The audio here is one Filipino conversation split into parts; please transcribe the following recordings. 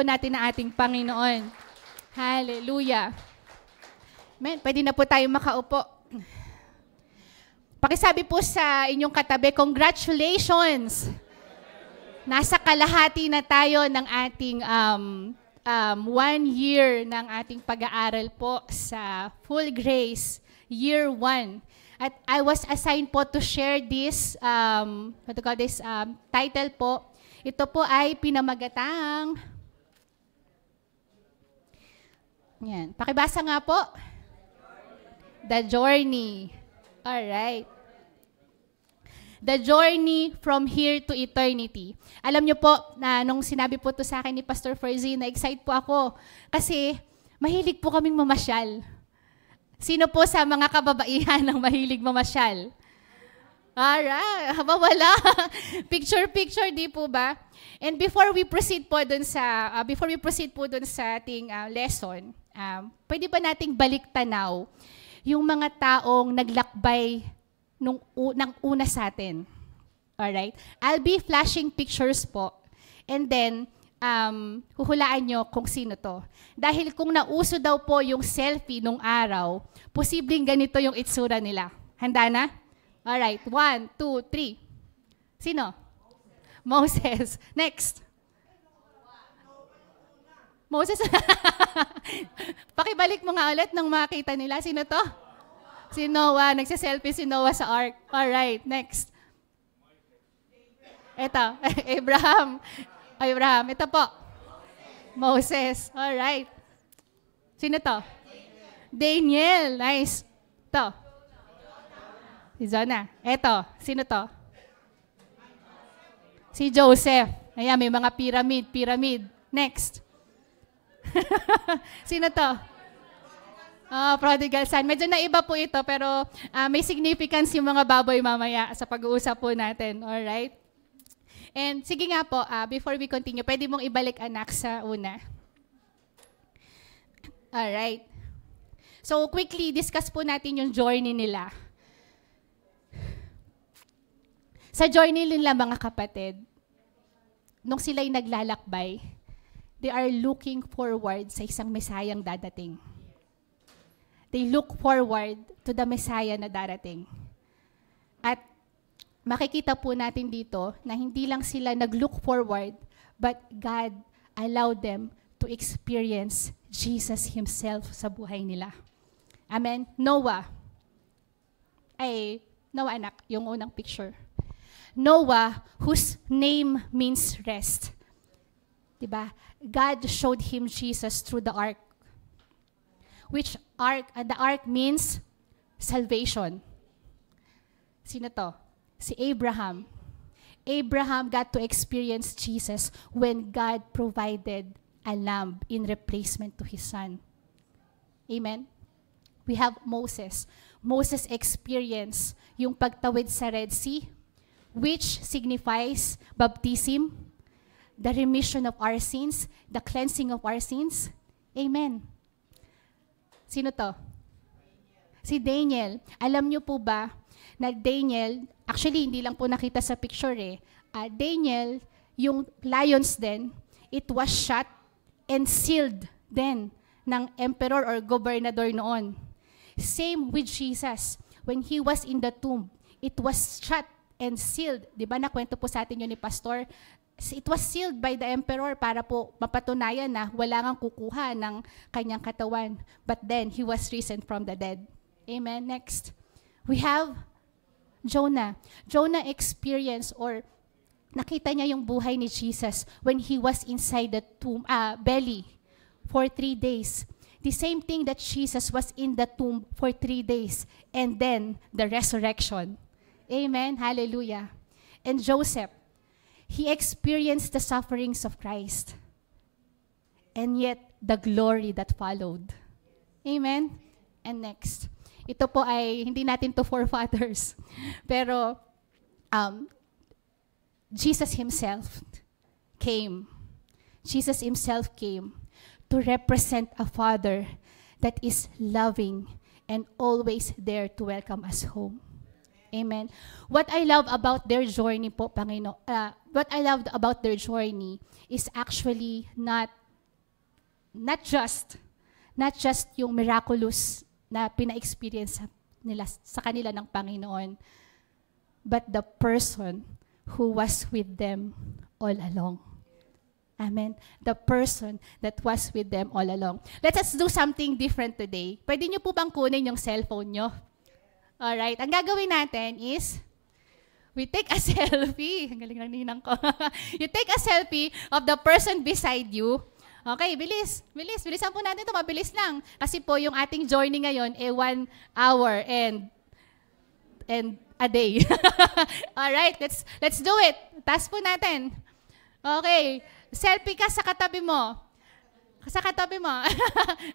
po natin ang ating Panginoon. Hallelujah. Amen. Pwede na po tayo makaupo. Pakisabi po sa inyong katabi, congratulations! Nasa kalahati na tayo ng ating 1 year ng ating pag-aaral po sa Full Grace, Year 1. At I was assigned po to share this, title po. Ito po ay pinamagatang. Yan. Pakibasa nga po. The Journey. Alright. The Journey from Here to Eternity. Alam niyo po, na nung sinabi po to sa akin ni Pastor Ferzi, na-excite po ako. Kasi mahilig po kaming mamasyal. Sino po sa mga kababaihan ang mahilig mamasyal? Alright. Wala. Picture, di po ba? And before we proceed po dun sa ating lesson, pwede ba nating balik-tanaw yung mga taong naglakbay ng una sa atin? Alright? I'll be flashing pictures po. And then, huhulaan nyo kung sino to. Dahil kung nauso daw po yung selfie nung araw, posibleng ganito yung itsura nila. Handa na? Alright. 1, 2, 3. Sino? Moses. Next. Moses. Pakibalik mo nga ulit nang makita nila. Sino to? Si Noah. Nagsiselfie si Noah sa ark. Alright. Next. Ito. Abraham. Ito po. Moses. Alright. Sino to? Daniel. Nice. Ito. Si Jonah. Ito. Sino to? Si Joseph. Ayan, may mga pyramid. Next. Sino to? Prodigal son. Medyo naiba po ito, pero may significance yung mga baboy mamaya sa pag-uusap po natin. Alright? And sige nga po, before we continue, pwede mong ibalik anak sa una. Alright. So quickly, discuss po natin yung journey nila. Sa journey nila mga kapatid, nung sila'y naglalakbay, they are looking forward sa isang Mesayang dadating. They look forward to the Messiah na darating. At makikita po natin dito na hindi lang sila nag-look forward, but God allowed them to experience Jesus Himself sa buhay nila. Amen? Noah anak, yung unang picture. Noah, whose name means rest. Diba? God showed him Jesus through the ark. Which ark? The ark means salvation. Sino to? Si Abraham. Abraham got to experience Jesus when God provided a lamb in replacement to his son. Amen? We have Moses. Moses experienced yung pagtawid sa Red Sea, which signifies baptism, the remission of our sins, the cleansing of our sins. Amen. Sino to? Si Daniel. Alam niyo po ba na Daniel, actually hindi lang po nakita sa picture Daniel, yung lions din, it was shut and sealed din ng emperor or gobernador noon. Same with Jesus. When He was in the tomb, it was shut and sealed. Di ba nakwento po sa atin yun ni Pastor? It was sealed by the emperor para po mapatunayan na wala ngang kukuha ng kanyang katawan. But then, He was risen from the dead. Amen. Next. We have Jonah. Jonah experienced or nakita niya yung buhay ni Jesus when He was inside the tomb, belly for 3 days. The same thing that Jesus was in the tomb for 3 days. And then, the resurrection. Amen. Hallelujah. And Joseph, he experienced the sufferings of Christ. And yet, the glory that followed. Amen. And next. Ito po ay, hindi natin to forefathers. Pero, Jesus Himself came. Jesus Himself came to represent a Father that is loving and always there to welcome us home. Amen. What I love about their journey po, Panginoon, what I loved about their journey is actually not not just yung miraculous na pina-experience nila sa kanila ng Panginoon, but the person who was with them all along. Amen. The person that was with them all along. Let us do something different today. Pwede nyo po bang kunin yung cellphone nyo? Alright. Ang gagawin natin is, we take a selfie. Ang galing ng ninang ko. You take a selfie of the person beside you. Okay, bilis. Bilisan po natin ito. Mabilis lang. Kasi po yung ating journey ngayon, 1 hour and a day. Alright, let's do it. Task po natin. Okay. Selfie ka sa katabi mo.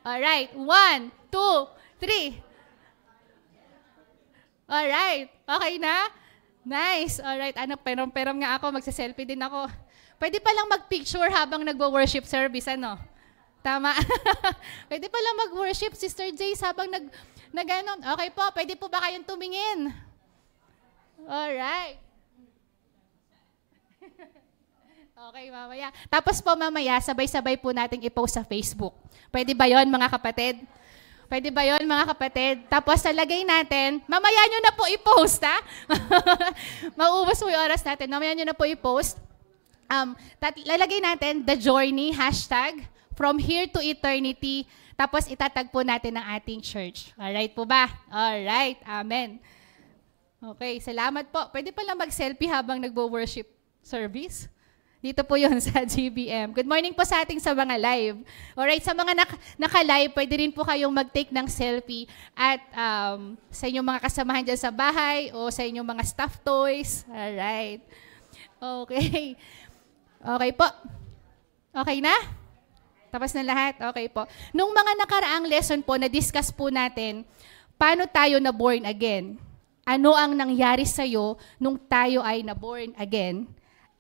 Alright. 1, 2, 3. Alright. Okay na? Nice. Alright. Perong nga ako. Magsa-selfie din ako. Pwede pa lang mag-picture habang nagwo-worship service, ano? Tama? Pwede pa lang mag-worship, Sister Jace, habang nag-ano. Okay po, pwede po ba kayong tumingin? Alright. Okay, mamaya. Tapos po mamaya, sabay-sabay po nating i-post sa Facebook. Pwede ba yon mga kapatid? Pwede ba yon mga kapatid? Tapos talagay natin, mamaya nyo na po i-post, ha? Mauubos po yung oras natin. Mamaya nyo na po i-post. Lalagay natin the journey, hashtag, from here to eternity. Tapos itatag po natin ang ating church. Alright po ba? Alright. Amen. Okay, salamat po. Pwede pala mag-selfie habang nagbo-worship service? Dito po yun sa GBM. Good morning po sa ating sa mga live. Alright, sa mga naka-live, pwede rin po kayong mag-take ng selfie at sa inyong mga kasamahan dyan sa bahay o sa inyong mga stuffed toys. Alright. Okay. Okay po. Okay na? Tapos na lahat? Okay po. Nung mga nakaraang lesson po, na-discuss po natin, paano tayo na-born again? Ano ang nangyari sa'yo nung tayo ay na-born again?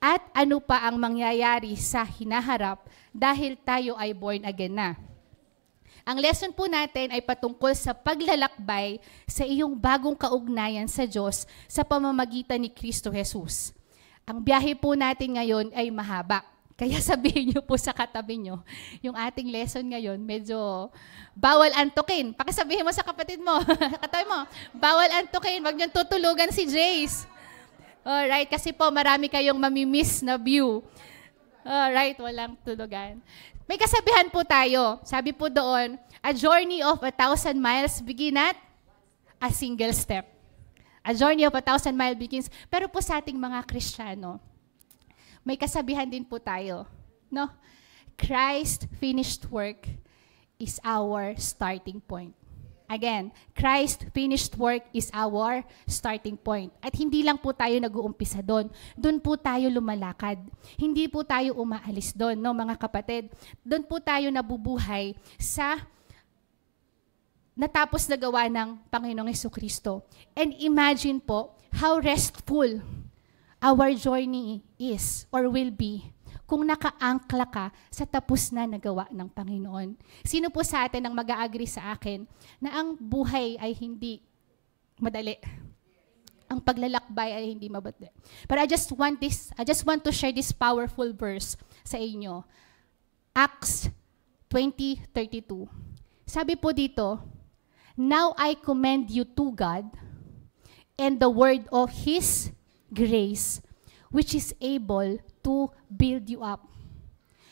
At ano pa ang mangyayari sa hinaharap dahil tayo ay born again na? Ang lesson po natin ay patungkol sa paglalakbay sa iyong bagong kaugnayan sa Diyos sa pamamagitan ni Kristo Jesus. Ang biyahe po natin ngayon ay mahaba. Kaya sabihin niyo po sa katabi niyo, yung ating lesson ngayon, medyo bawal antukin. Pakisabihin mo sa kapatid mo, katabi mo, bawal antukin, wag niyong tutulugan si Jace. Alright, kasi po marami kayong mamimiss na view. Alright, walang tulugan. May kasabihan po tayo. Sabi po doon, a journey of 1,000 miles begin at a single step. A journey of 1,000 miles begins. Pero po sa ating mga Kristiyano, may kasabihan din po tayo. No? Christ finished work is our starting point. Again, Christ finished work is our starting point. At hindi lang po tayo nag-uumpisa doon. Doon po tayo lumalakad. Hindi po tayo umaalis doon, no, mga kapatid. Doon po tayo nabubuhay sa natapos na gawa ng Panginoong Jesucristo. And imagine po how restful our journey is or will be kung nakaangkla ka sa tapos na nagawa ng Panginoon. Sino po sa atin ang mag-a-agree sa akin na ang buhay ay hindi madali? Ang paglalakbay ay hindi madali. But I just want to share this powerful verse sa inyo. Acts 20:32. Sabi po dito, now I commend you to God and the word of His grace, which is able to build you up.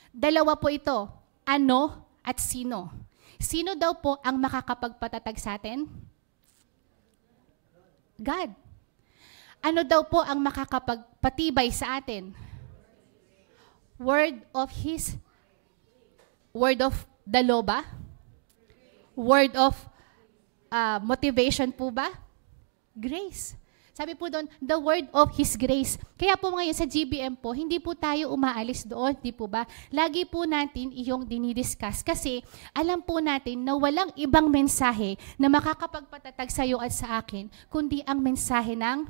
Dalawa po ito, ano at sino. Sino daw po ang makakapagpatatag sa atin? God. Ano daw po ang makakapagpatibay sa atin? Word of the law ba? Word of motivation po ba? Grace. Sabi po doon, the word of His grace. Kaya po ngayon sa GBM po, hindi po tayo umaalis doon, di po ba? Lagi po natin iyong dinidiscuss kasi alam po natin na walang ibang mensahe na makakapagpatatag sa iyo at sa akin, kundi ang mensahe ng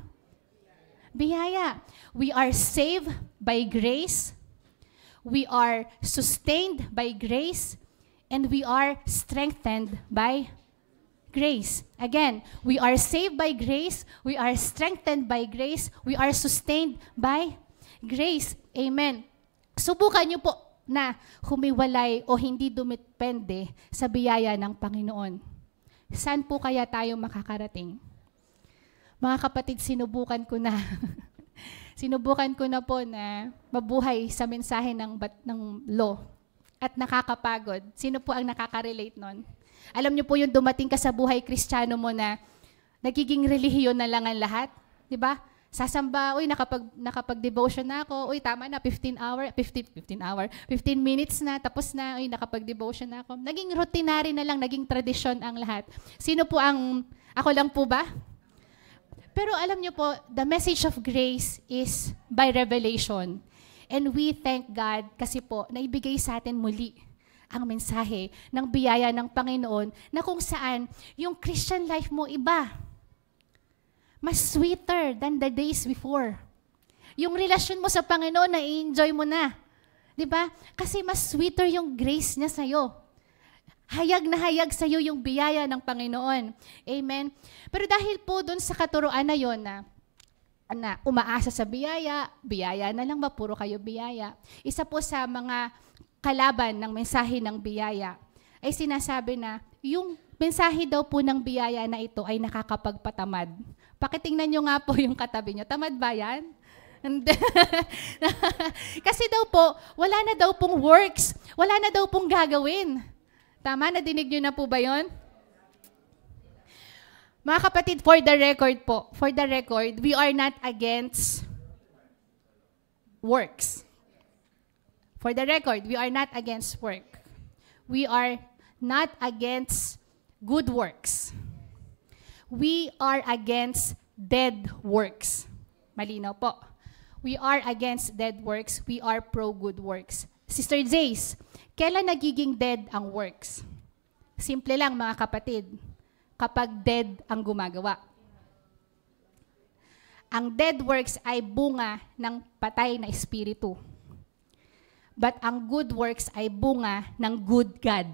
biyaya. We are saved by grace, we are sustained by grace, and we are strengthened by grace. Again, we are saved by grace, we are strengthened by grace, we are sustained by grace. Amen. Subukan niyo po na humiwalay o hindi dumepende sa biyaya ng Panginoon. Saan po kaya tayo makakarating? Mga kapatid, sinubukan ko na. Sinubukan ko na po na mabuhay sa mensahe ng law at nakakapagod. Sino po ang nakaka-relate nun? Alam niyo po yung dumating ka sa buhay Kristiyano mo na nagiging relihiyon na lang ang lahat, 'di ba? Sasamba, nakapag-devotion na ako. Uy, tama na, 15 minutes na, tapos na, nakapag-devotion na ako. Naging routinary na lang, naging tradisyon ang lahat. Sino po ako lang po ba? Pero alam niyo po, the message of grace is by revelation. And we thank God kasi po, naibigay sa atin muli ang mensahe ng biyaya ng Panginoon na kung saan yung Christian life mo iba. Mas sweeter than the days before. Yung relasyon mo sa Panginoon, na-enjoy mo na. Diba? Kasi mas sweeter yung grace niya sa'yo. Hayag na hayag sa'yo yung biyaya ng Panginoon. Amen? Pero dahil po dun sa katuruan na yon na umaasa sa biyaya na lang ba, puro kayo biyaya. Isa po sa mga kalaban ng mensahe ng biyaya ay sinasabi na yung mensahe daw po ng biyaya na ito ay nakakapagpatamad. Pakitingnan nyo nga po yung katabi nyo. Tamad ba yan? Kasi daw po, wala na daw pong works. Wala na daw pong gagawin. Tama? Nadinig nyo na po ba yun? Mga kapatid, for the record, we are not against works. For the record, we are not against work. We are not against good works. We are against dead works. Malinaw po. We are against dead works. We are pro-good works. Sister Jace, kailan nagiging dead ang works? Simple lang mga kapatid. Kapag dead ang gumagawa. Ang dead works ay bunga ng patay na espiritu. But ang good works ay bunga ng good God.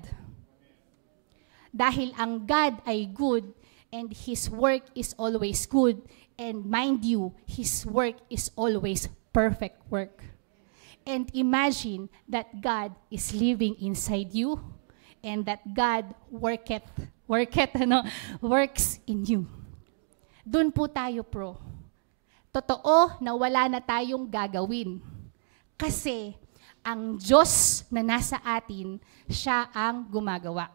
Dahil ang God ay good, and His work is always good. And mind you, His work is always perfect work. And imagine that God is living inside you and that God works in you. Doon po tayo, pro. Totoo na wala na tayong gagawin. Kasi ang Diyos na nasa atin, siya ang gumagawa.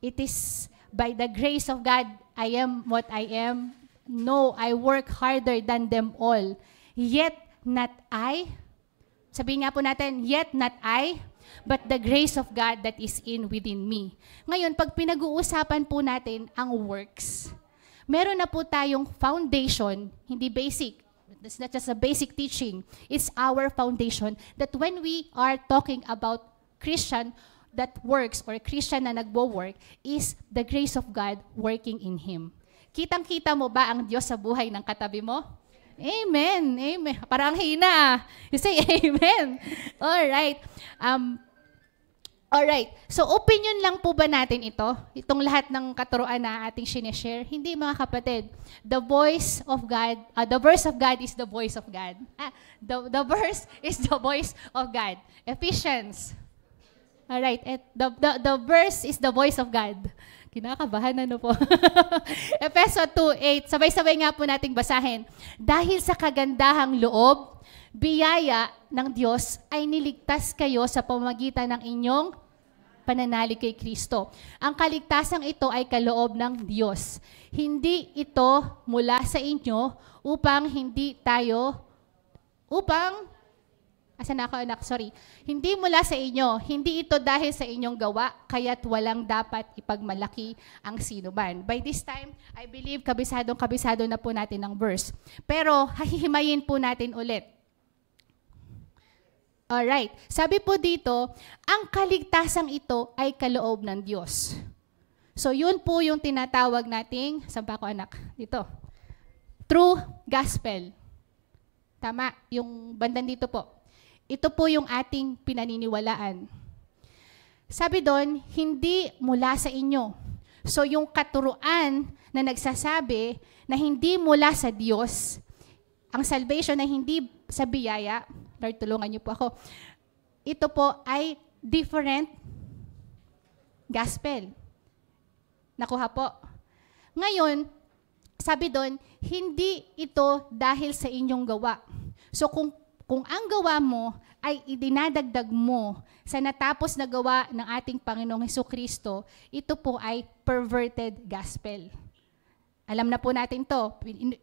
It is by the grace of God, I am what I am. No, I work harder than them all. Yet not I. Sabihin nga po natin, yet not I, but the grace of God that is within me. Ngayon, pag pinag-uusapan po natin ang works, meron na po tayong foundation, hindi basic. That's not just a basic teaching. It's our foundation that when we are talking about Christian that works or Christian na nagwo-work is the grace of God working in him. Kitang-kita mo ba ang Diyos sa buhay ng katabi mo? Amen. Amen. Parang hina. You say amen. Alright. Alright. So, opinion lang po ba natin ito? Itong lahat ng katuruan na ating sineshare? Hindi, mga kapatid. The voice of God, the verse of God is the voice of God. The verse is the voice of God. Ephesians. Alright. The verse is the voice of God. Kinakabahan ano po. Efeso 2:8. Sabay-sabay nga po nating basahin. Dahil sa kagandahang loob, biyaya ng Diyos ay niligtas kayo sa pamamagitan ng inyong pananalig kay Kristo. Ang kaligtasang ito ay kaloob ng Diyos. Hindi ito mula sa inyo upang asan na ako anak? Sorry. Hindi mula sa inyo. Hindi ito dahil sa inyong gawa, kaya't walang dapat ipagmalaki ang sinuman. By this time, I believe kabisado na po natin ang verse. Pero hahihimayin po natin ulit. Alright. Sabi po dito, ang kaligtasang ito ay kaloob ng Diyos. So yun po yung tinatawag nating, saan pa ako anak? Dito. True gospel. Tama, yung bandan dito po. Ito po yung ating pinaniniwalaan. Sabi doon, hindi mula sa inyo. So yung katuruan na nagsasabi na hindi mula sa Diyos, ang salvation na hindi sa biyaya, Lord, tulungan niyo po ako. ito po ay different gospel. Nakuha po. Ngayon, sabi doon, hindi ito dahil sa inyong gawa. So kung ang gawa mo ay idinadagdag mo sa natapos na gawa ng ating Panginoong Hesukristo, ito po ay perverted gospel. Alam na po natin to.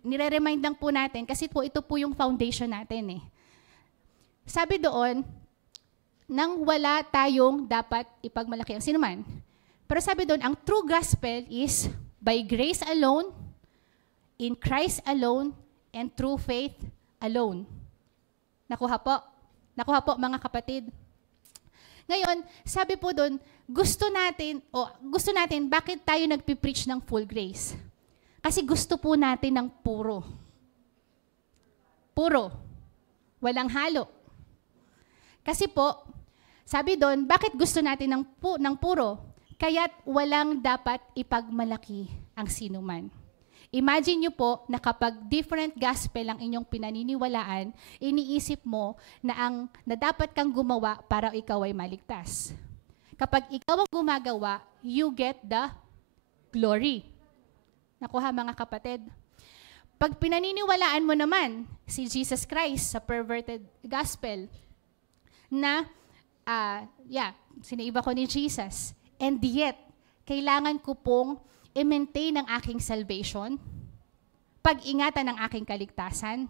Nire-remind lang po natin kasi po ito po yung foundation natin eh. Sabi doon, nang wala tayong dapat ipagmalaki ang sinuman. Pero sabi doon, ang true gospel is by grace alone, in Christ alone, and through faith alone. Nakuha po? Nakuha po mga kapatid. Ngayon, sabi po doon, gusto natin, bakit tayo nagpipreach ng full grace? Kasi gusto po natin ng puro. Puro. Walang halo. Kasi po, sabi doon, bakit gusto natin ng puro? Kaya't walang dapat ipagmalaki ang sinuman. Imagine nyo po na kapag different gospel ang inyong pinaniniwalaan, iniisip mo na dapat kang gumawa para ikaw ay maligtas. Kapag ikaw ang gumagawa, you get the glory. Nakuha mga kapatid? Pag pinaniniwalaan mo naman si Jesus Christ sa perverted gospel, na, sinaiba ko ni Jesus, and yet, kailangan ko pong i-maintain ang aking salvation, pag-ingatan ang aking kaligtasan,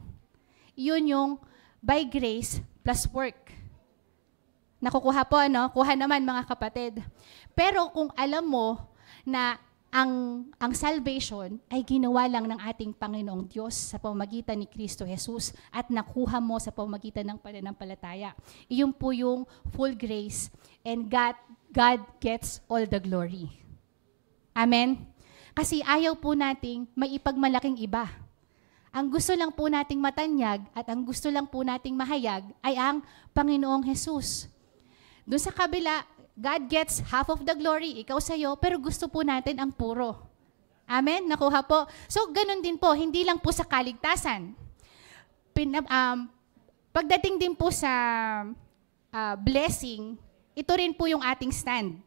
yun yung by grace plus work. Nakukuha po, ano? Kuha naman mga kapatid. Pero kung alam mo na ang salvation ay ginawa lang ng ating Panginoong Diyos sa pamamagitan ni Kristo Jesus at nakuha mo sa pamamagitan ng pananampalataya, iyon po yung full grace and God gets all the glory. Amen? Kasi ayaw po nating may ipagmalaking iba. Ang gusto lang po nating matanyag at ang gusto lang po nating mahayag ay ang Panginoong Jesus. Doon sa kabila, God gets half of the glory, ikaw sa'yo, pero gusto po natin ang puro. Amen? Nakuha po. So, ganun din po, hindi lang po sa kaligtasan. Pagdating din po sa blessing, ito rin po yung ating stand.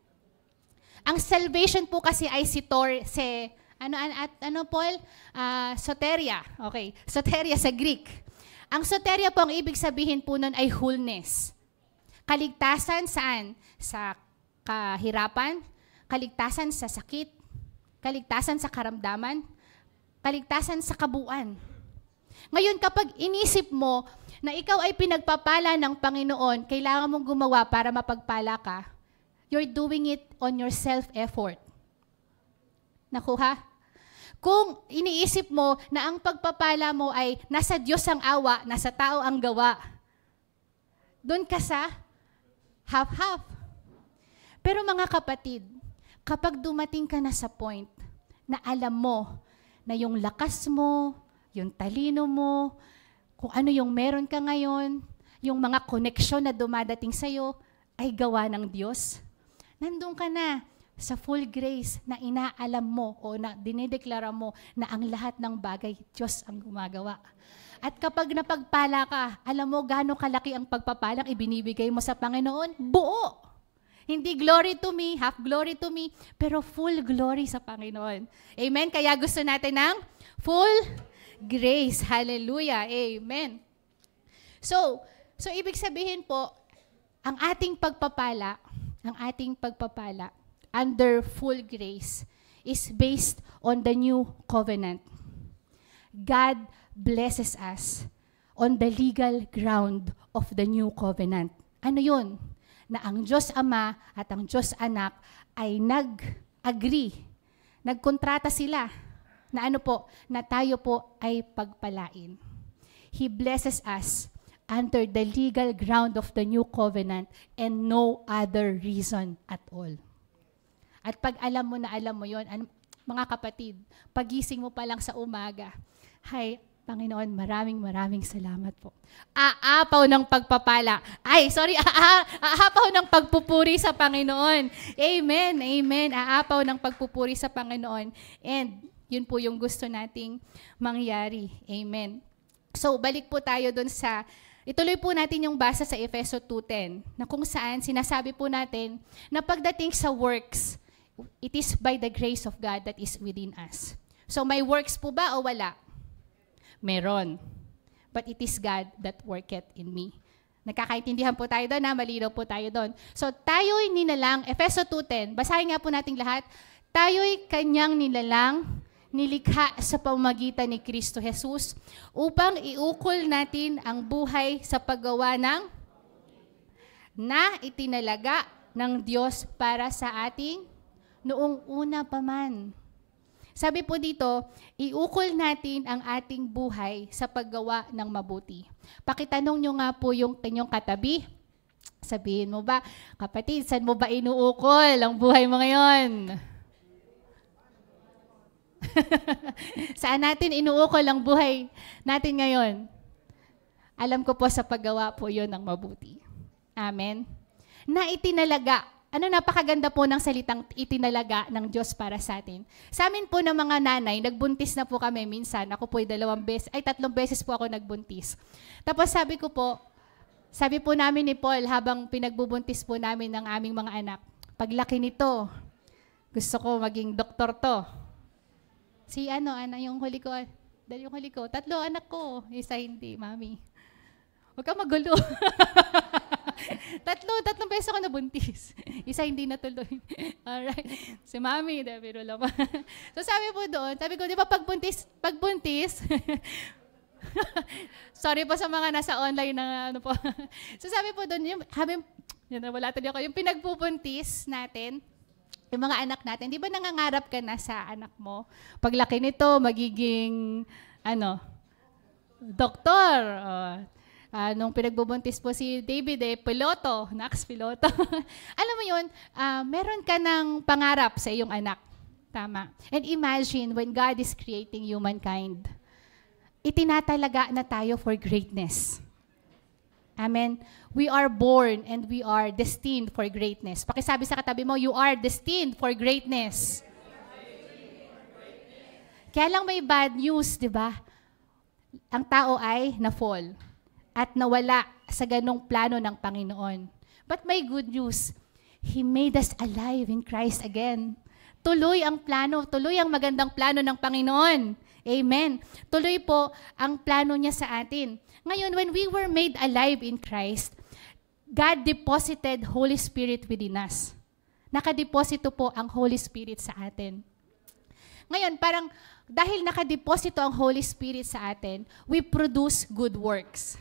Ang salvation po kasi ay soteria. Okay, soteria sa Greek. Ang soteria po, ang ibig sabihin po nun ay wholeness. Kaligtasan saan? Sa kahirapan, kaligtasan sa sakit, kaligtasan sa karamdaman, kaligtasan sa kabuuan. Ngayon, kapag inisip mo na ikaw ay pinagpapala ng Panginoon, kailangan mong gumawa para mapagpala ka, you're doing it on your self-effort. Nakuha? Kung iniisip mo na ang pagpapala mo ay nasa Diyos ang awa, nasa tao ang gawa, doon ka sa half-half. Pero mga kapatid, kapag dumating ka na sa point na alam mo na yung lakas mo, yung talino mo, kung ano yung meron ka ngayon, yung mga koneksyon na dumadating sa'yo, ay gawa ng Diyos, nandun ka na sa full grace na inaalam mo o na dinideklara mo na ang lahat ng bagay, Diyos ang gumagawa. At kapag napagpala ka, alam mo gaano kalaki ang pagpapalang ibinibigay mo sa Panginoon? Buo! Hindi glory to me, half glory to me, pero full glory sa Panginoon. Amen? Kaya gusto natin ng full grace. Hallelujah. Amen. So ibig sabihin po, ang ating pagpapala under full grace is based on the new covenant. God blesses us on the legal ground of the new covenant. Ano yun? Na ang Diyos Ama at ang Diyos Anak ay nag-agree, nagkontrata sila na na tayo po ay pagpalain. He blesses us under the legal ground of the new covenant and no other reason at all. At pag alam mo yon, mga kapatid, pagising mo pa lang sa umaga, Panginoon, maraming salamat po. Aapaw ng pagpapala. Aapaw ng pagpupuri sa Panginoon. Amen, amen. Aapaw ng pagpupuri sa Panginoon. And yun po yung gusto nating mangyari. Amen. So, balik po tayo dun sa Ituloy po natin yung basa sa Efeso 2:10 na kung saan sinasabi po natin na pagdating sa works, it is by the grace of God that is within us. So may works po ba o wala? Meron. But it is God that worketh in me. Nagkakaintindihan po tayo doon, malinaw po tayo doon. So tayo'y nilalang, Efeso 2:10, basahin nga po nating lahat, tayo'y kanyang nilalang, nilikha sa pamamagitan ni Kristo Jesus upang iukol natin ang buhay sa paggawa ng na itinalaga ng Diyos para sa ating noong una pa man. Sabi po dito, iukol natin ang ating buhay sa paggawa ng mabuti. Pakitanong nyo nga po yung kanyang katabi. Sabihin mo ba, kapatid, saan mo ba inuukol ang buhay mo ngayon? Saan natin inuukol ang buhay natin ngayon? Alam ko po sa paggawa po yun ng mabuti. Amen? Na itinalaga. Ano napakaganda po ng salitang itinalaga ng Diyos para sa atin. Sa amin po ng mga nanay, nagbuntis na po kami minsan. Ako po ay 3 beses po ako nagbuntis. Tapos sabi po namin ni Paul habang pinagbubuntis po namin ng aming mga anak, paglaki nito, gusto ko maging doktor to. Si yung huli ko, 3 anak ko, isa hindi, mami. Huwag kang magulo. Tatlong beses ako nabuntis. Isa hindi natuloy. Alright. Si mami, biro lang. So sabi ko, di ba pagbuntis, sorry po sa mga nasa online na ano po. So sabi po doon, yung pinagbubuntis natin, yung mga anak natin, di ba nangangarap ka na sa anak mo? Paglaki nito, magiging, doktor. Nung pinagbubuntis po si David, piloto, piloto. Alam mo yun, meron ka ng pangarap sa iyong anak. Tama. And imagine when God is creating humankind, itinatalaga na tayo for greatness. Amen. We are born and we are destined for greatness. Pakisabi sa katabi mo, you are destined for greatness. Kaya lang may bad news, di ba? Ang tao ay na-fall at nawala sa ganong plano ng Panginoon. But may good news. He made us alive in Christ again. Tuloy ang magandang plano ng Panginoon. Amen. Tuloy po ang plano niya sa atin. Ngayon, when we were made alive in Christ, God deposited Holy Spirit within us. Nakadeposito po ang Holy Spirit sa atin. Ngayon, parang dahil nakadeposito ang Holy Spirit sa atin, we produce good works.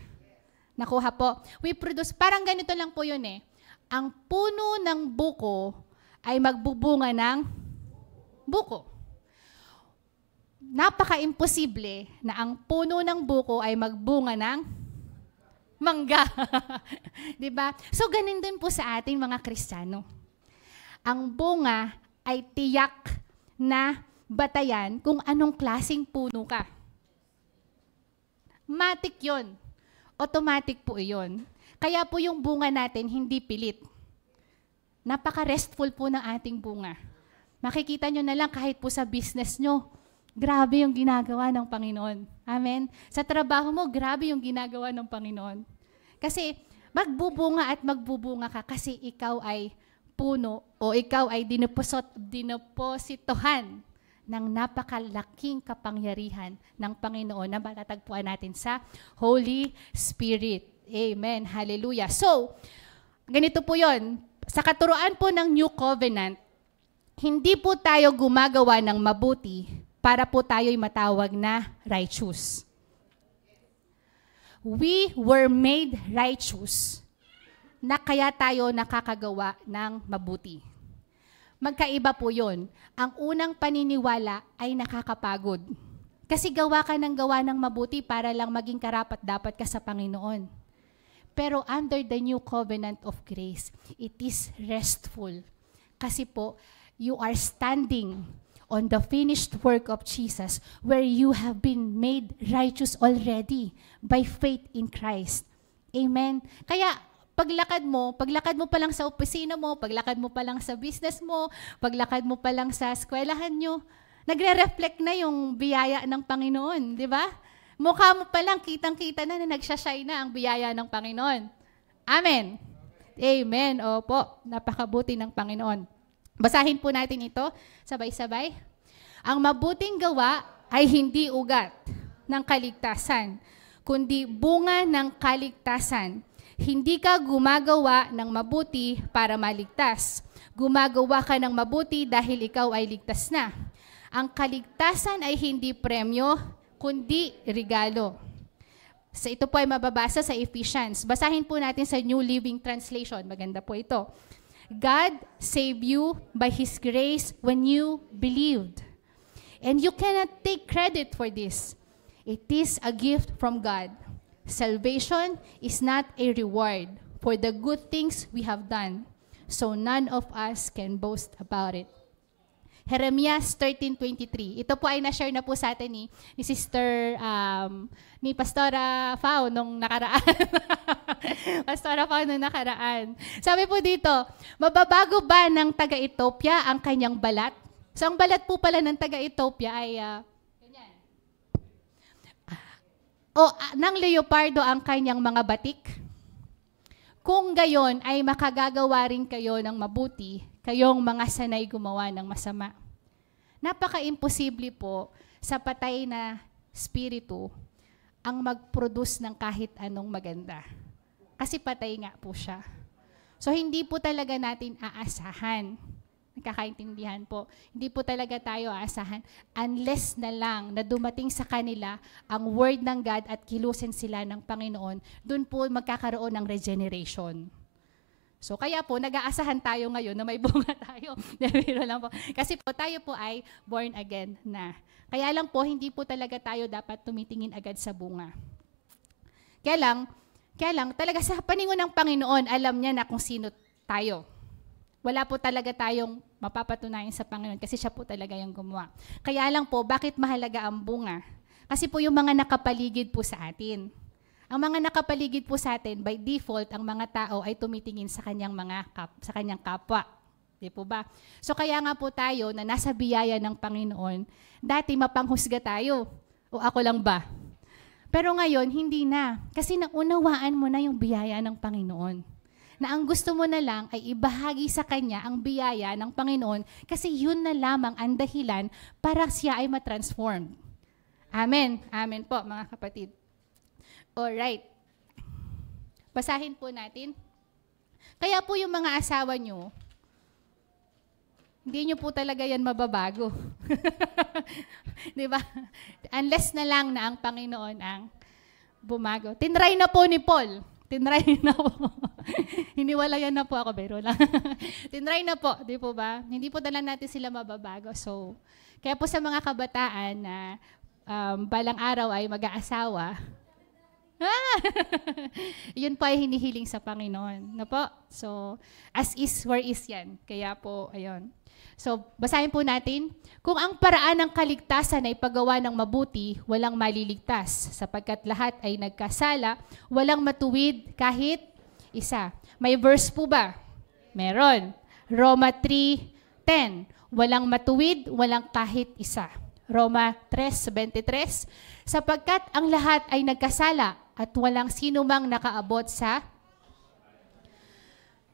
Nakuha po. We produce, parang ganito lang po yun Ang puno ng buko ay magbubunga ng buko. Napaka-imposible na ang puno ng buko ay magbunga ng mangga. Diba? So, ganun din po sa ating mga Kristiyano. Ang bunga ay tiyak na batayan kung anong klaseng puno ka. Matik yun. Automatic po iyon. Kaya po yung bunga natin hindi pilit. Napaka-restful po ng ating bunga. Makikita nyo na lang kahit po sa business nyo, grabe yung ginagawa ng Panginoon. Amen? Sa trabaho mo, grabe yung ginagawa ng Panginoon. Kasi magbubunga at magbubunga ka kasi ikaw ay puno o ikaw ay dinepositohan ng napakalaking kapangyarihan ng Panginoon na matatagpuan natin sa Holy Spirit. Amen. Hallelujah. So, ganito po yon. Sa katuruan po ng New Covenant, hindi po tayo gumagawa ng mabuti para po tayo'y matawag na righteous. We were made righteous na kaya tayo nakakagawa ng mabuti. Magkaiba po yon. Ang unang paniniwala ay nakakapagod. Kasi gawa ka ng mabuti para lang maging karapat-dapat ka sa Panginoon. Pero under the new covenant of grace, it is restful. Kasi po, you are standing on the finished work of Jesus where you have been made righteous already by faith in Christ. Amen? Kaya, paglakad mo pa lang sa opisina mo, paglakad mo pa lang sa business mo, paglakad mo pa lang sa eskwelahan nyo, nagre-reflect na yung biyaya ng Panginoon, di ba? Mukha mo pa lang, kitang-kita na nagsashine na ang biyaya ng Panginoon. Amen. Amen. Opo, napakabuti ng Panginoon. Basahin po natin ito, sabay-sabay. Ang mabuting gawa ay hindi ugat ng kaligtasan, kundi bunga ng kaligtasan. Hindi ka gumagawa ng mabuti para maligtas. Gumagawa ka ng mabuti dahil ikaw ay ligtas na. Ang kaligtasan ay hindi premyo, kundi regalo. So ito po ay mababasa sa Ephesians. Basahin po natin sa New Living Translation. Maganda po ito. God saved you by His grace when you believed. And you cannot take credit for this. It is a gift from God. Salvation is not a reward for the good things we have done, so none of us can boast about it. Jeremias 13:23. Ito po ay na-share na po sa atin ni Sister, ni Pastora Fao nung nakaraan. Pastora Fao nung nakaraan. Sabi po dito, mababago ba ng taga-Ethiopia ang kanyang balat? So ang balat po pala ng taga-Ethiopia ay ganyan. O ng leopardo ang kanyang mga batik? Kung gayon ay makagagawa rin kayo ng mabuti, kayong mga sanay gumawa ng masama. Napaka-imposible po sa patay na spiritu ang mag-produce ng kahit anong maganda. Kasi patay nga po siya. So hindi po talaga natin aasahan. Nagkakaintindihan po. Hindi po talaga tayo aasahan unless na lang na dumating sa kanila ang word ng God at kilusin sila ng Panginoon, dun po magkakaroon ng regeneration. So kaya po, nag-aasahan tayo ngayon na may bunga tayo. Biro lang po. Kasi po tayo po ay born again na. Kaya lang po, hindi po talaga tayo dapat tumitingin agad sa bunga. Kaya lang, talaga sa paningon ng Panginoon, alam niya na kung sino tayo. Wala po talaga tayong mapapatunayan sa Panginoon kasi siya po talaga yung gumawa. Kaya lang po, bakit mahalaga ang bunga? Kasi po yung mga nakapaligid po sa atin. Ang mga nakapaligid po sa atin, by default, ang mga tao ay tumitingin sa kanyang sa kanyang kapwa. Di po ba? So kaya nga po tayo na nasa biyaya ng Panginoon, dati mapanghusga tayo. O ako lang ba? Pero ngayon, hindi na. Kasi naunawaan mo na yung biyaya ng Panginoon. Na ang gusto mo na lang ay ibahagi sa Kanya ang biyaya ng Panginoon kasi yun na lamang ang dahilan para siya ay matransform. Amen. Amen po, mga kapatid. Alright. Basahin po natin. Kaya po yung mga asawa nyo, hindi nyo po talaga yan mababago. Di ba? Unless na lang na ang Panginoon ang bumago. Tinry na po ni Paul. Tinry na po. Hiniwalayan na po ako, pero lang. Tinry na po, di po ba? Hindi po talaga natin sila mababago. So, kaya po sa mga kabataan na balang araw ay mag-aasawa, yun po ay hinihiling sa Panginoon. Na po? So, as is, where is yan? Kaya po, ayun. So, basahin po natin. Kung ang paraan ng kaligtasan ay paggawa ng mabuti, walang maliligtas, sapagkat lahat ay nagkasala, walang matuwid kahit isa. May verse po ba? Meron. Roma 3:10. Walang matuwid, walang kahit isa. Roma 3:23. Sapagkat ang lahat ay nagkasala at walang sino mang nakaabot sa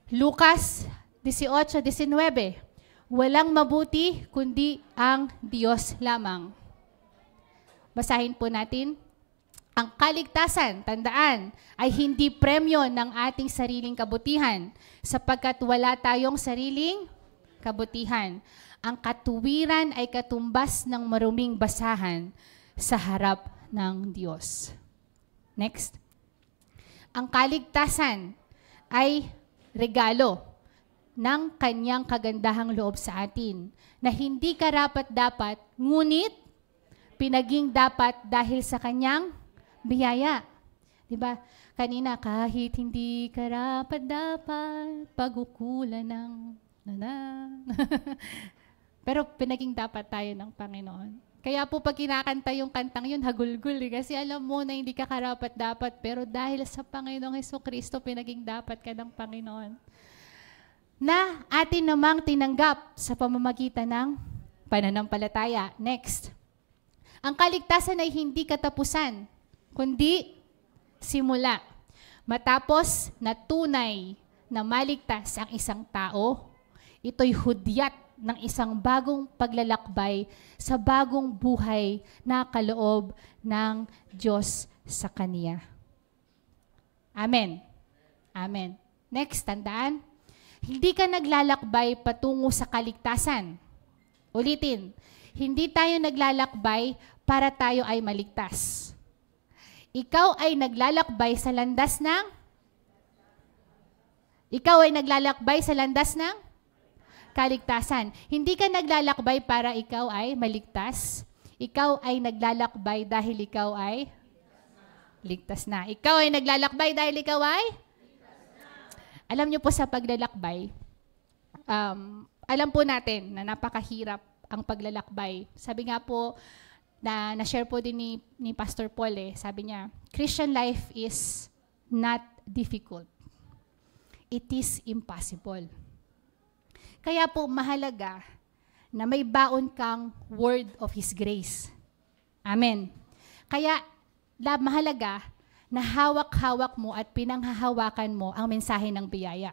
Lucas 18:19. Walang mabuti kundi ang Diyos lamang. Basahin po natin. Ang kaligtasan, tandaan, ay hindi premyo ng ating sariling kabutihan sapagkat wala tayong sariling kabutihan. Ang katuwiran ay katumbas ng maruming basahan sa harap ng Diyos. Next. Ang kaligtasan ay regalo ng kanyang kagandahang loob sa atin na hindi karapat-dapat, ngunit pinaging dapat dahil sa kanyang biyaya. Diba? Kanina, kahit hindi karapat-dapat, pag-ukulan ng pero pinaging dapat tayo ng Panginoon. Kaya po pag kinakanta yung kantang yun, hagulgul kasi alam mo na hindi ka karapat-dapat, pero dahil sa Panginoong Hesukristo, pinaging dapat ka ng Panginoon. Na atin namang tinanggap sa pamamagitan ng pananampalataya. Next. Ang kaligtasan ay hindi katapusan kundi simula. Matapos na tunay na maligtas ang isang tao, ito'y hudyat ng isang bagong paglalakbay sa bagong buhay na kaloob ng Diyos sa Kaniya. Amen. Amen. Next, tandaan. Hindi ka naglalakbay patungo sa kaligtasan. Ulitin, hindi tayo naglalakbay para tayo ay maligtas. Ikaw ay naglalakbay sa landas ng kaligtasan. Hindi ka naglalakbay para ikaw ay maligtas. Ikaw ay naglalakbay dahil ikaw ay ligtas na. Ikaw ay naglalakbay dahil ikaw ay alam niyo po sa paglalakbay, alam po natin na napakahirap ang paglalakbay. Sabi nga po, na-share po din ni Pastor Paul sabi niya, Christian life is not difficult. It is impossible. Kaya po mahalaga na may baon kang word of His grace. Amen. Kaya mahalaga na hawak-hawak mo at pinanghahawakan mo ang mensahe ng biyaya.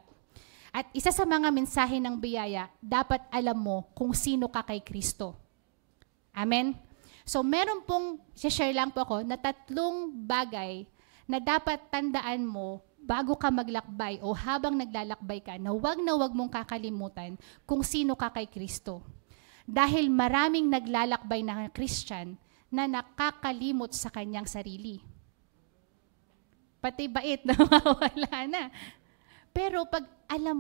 At isa sa mga mensahe ng biyaya, dapat alam mo kung sino ka kay Kristo. Amen? So meron pong, share lang po ako, na 3 bagay na dapat tandaan mo bago ka maglakbay o habang naglalakbay ka na wag mong kakalimutan kung sino ka kay Kristo. Dahil maraming naglalakbay na Christian na nakakalimot sa kanyang sarili. Pati bait na mawala na. Pero pag alam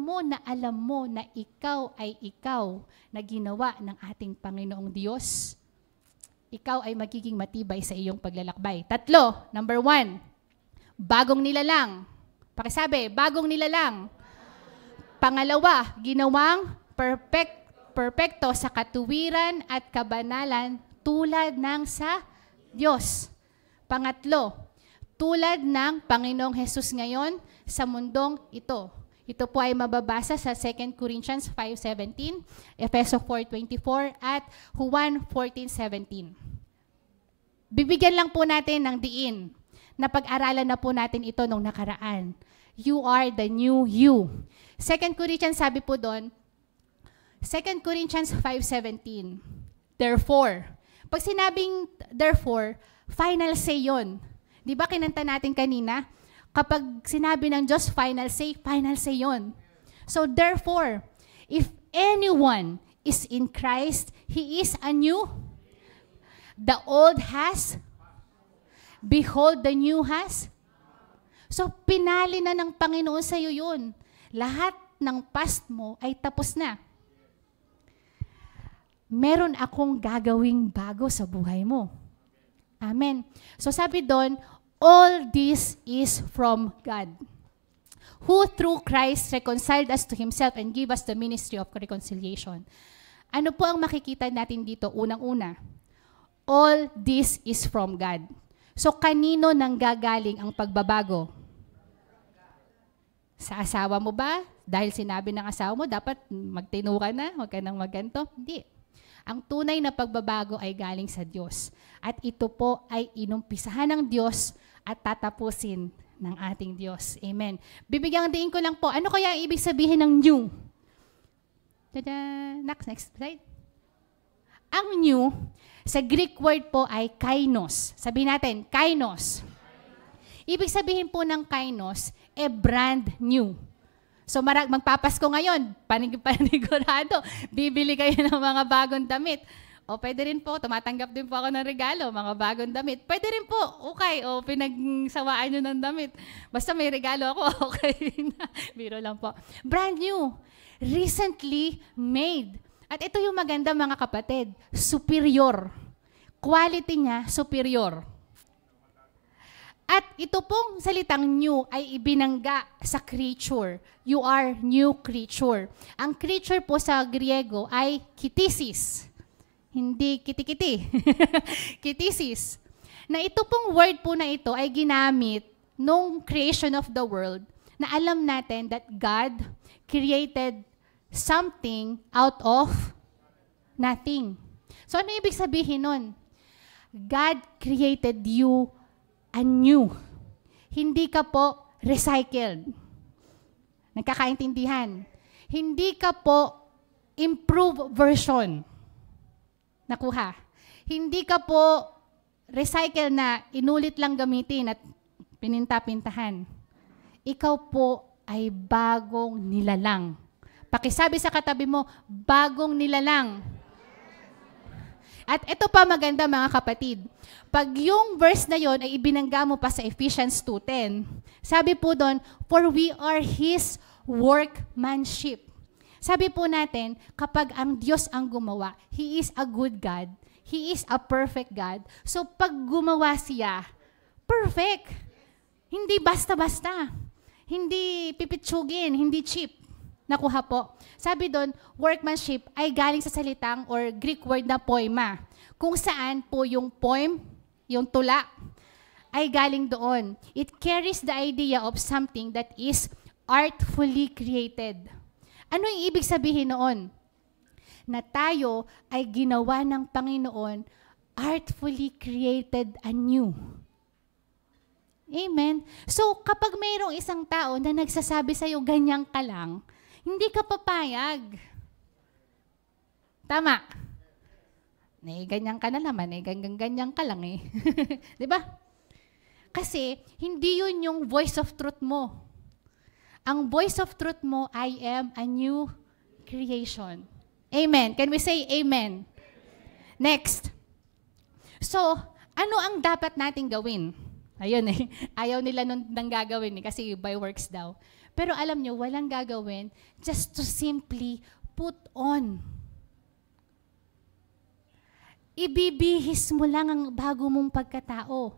mo na ikaw ay ikaw na ginawa ng ating Panginoong Diyos, ikaw ay magiging matibay sa iyong paglalakbay. 3, number 1, bagong nilalang. Pakisabi, bagong nilalang. Pangalawa, ginawang perfecto sa katuwiran at kabanalan tulad ng sa Diyos. Pangatlo, tulad ng Panginoong Jesus ngayon sa mundong ito. Ito po ay mababasa sa 2 Corinthians 5:17, Efeso 4:24, at Juan 14:17. Bibigyan lang po natin ng diin na pag-aralan na po natin ito nung nakaraan. You are the new you. 2 Corinthians sabi po doon, 2 Corinthians 5:17, therefore. Pag sinabing therefore, final say yon. Di ba kinanta natin kanina? Kapag sinabi ng Diyos final say yon. So therefore, if anyone is in Christ, he is a new. The old has, behold the new has. So pinali na ng Panginoon sa iyo yun. Lahat ng past mo ay tapos na. Meron akong gagawing bago sa buhay mo. Amen. So sabi doon, all this is from God, who through Christ reconciled us to Himself and gave us the ministry of reconciliation. Ano po ang makikita natin dito? Unang-una, all this is from God. So kanino nanggagaling ang pagbabago? Sa asawa mo ba? Dahil sinabi ng asawa mo, dapat magtino ka na, huwag ka nang magganto? Hindi. Ang tunay na pagbabago ay galing sa Diyos. At ito po ay inumpisahan ng Diyos at tatapusin ng ating Diyos. Amen. Bibigyan din ko lang po, ano kaya ang ibig sabihin ng new? Tada! Next slide. Ang new, sa Greek word po ay kainos. Sabihin natin, kainos. Ibig sabihin po ng kainos, brand new. So magpapasko ngayon, panigurado, bibili kayo ng mga bagong damit. O pwede rin po, tumatanggap din po ako ng regalo, mga bagong damit. Pwede rin po, okay, o pinagsawaan nyo ng damit. Basta may regalo ako, okay na. Biro lang po. Brand new, recently made. At ito yung maganda mga kapatid, superior. Quality niya, superior. At ito pong salitang new ay ibinangga sa creature. You are new creature. Ang creature po sa Griego ay kitisis. Hindi kiti-kiti. Kitisis. Na ito pong word po na ito ay ginamit nung creation of the world na alam natin that God created something out of nothing. So ano ibig sabihin nun? God created you anew. Hindi ka po recycled. Nagkakaintindihan? Hindi ka po improved version. Nakuha. Hindi ka po recycle na inulit lang gamitin at pininta-pintahan. Ikaw po ay bagong nilalang. Pakisabi sa katabi mo, bagong nilalang. At ito pa maganda mga kapatid. Pag yung verse na yon ay ibinangga mo pa sa Ephesians 2:10, sabi po doon, for we are His workmanship. Sabi po natin, kapag ang Diyos ang gumawa, He is a good God. He is a perfect God. So pag gumawa siya, perfect. Hindi basta-basta. Hindi pipitsugin, hindi cheap. Nakuha po. Sabi doon, workmanship ay galing sa salitang or Greek word na poema. Kung saan po yung poem, yung tula, ay galing doon. It carries the idea of something that is artfully created. Ano yung ibig sabihin noon? Na tayo ay ginawa ng Panginoon, artfully created anew. Amen? So, kapag mayroong isang tao na nagsasabi sa'yo, ganyan ka lang, hindi ka papayag. Tama? Ganyan ka na naman, ganyan ka lang eh. Di ba? Kasi, hindi yun yung voice of truth mo. Ang voice of truth mo, I am a new creation. Amen. Can we say amen? Next. So, ano ang dapat nating gawin? Ayun eh. Ayaw nila nang gagawin eh, kasi by works daw. Pero alam nyo, walang gagawin just to simply put on. Ibibihis mo lang ang bago mong pagkatao.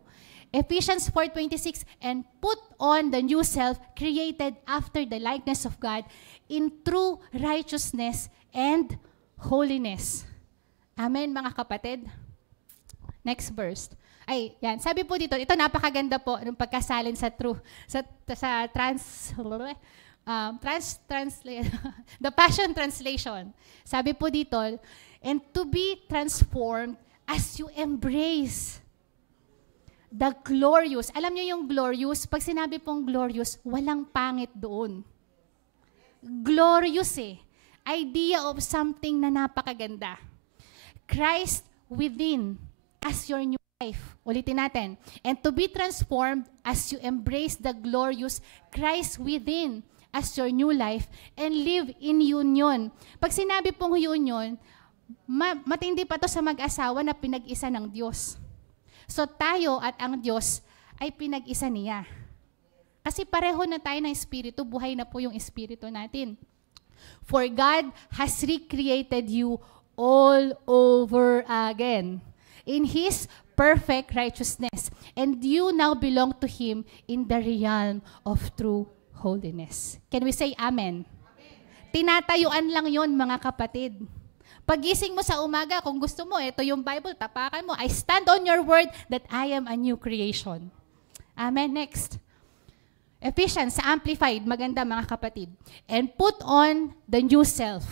Ephesians 4:26, and put on the new self created after the likeness of God in true righteousness and holiness. Amen, mga kapatid? Next verse. Ay, yan. Sabi po dito, ito napakaganda po ng pagkasalin sa true, sa the Passion Translation. Sabi po dito, and to be transformed as you embrace the glorious. Alam niyo yung glorious? Pag sinabi pong glorious, walang pangit doon. Glorious eh. Idea of something na napakaganda. Christ within as your new life. Ulitin natin. And to be transformed as you embrace the glorious Christ within as your new life and live in union. Pag sinabi pong union, matindi pa to sa mag-asawa na pinag-isa ng Diyos. So tayo at ang Diyos ay pinag-isa niya. Kasi pareho na tayo ng Espiritu, buhay na po yung Espiritu natin. For God has recreated you all over again in His perfect righteousness. And you now belong to Him in the realm of true holiness. Can we say amen? Amen. Tinatayuan lang yon mga kapatid. Pagising mo sa umaga, kung gusto mo, ito yung Bible, tapakan mo. I stand on your word that I am a new creation. Amen. Next. Ephesians, Amplified, maganda mga kapatid. And put on the new self.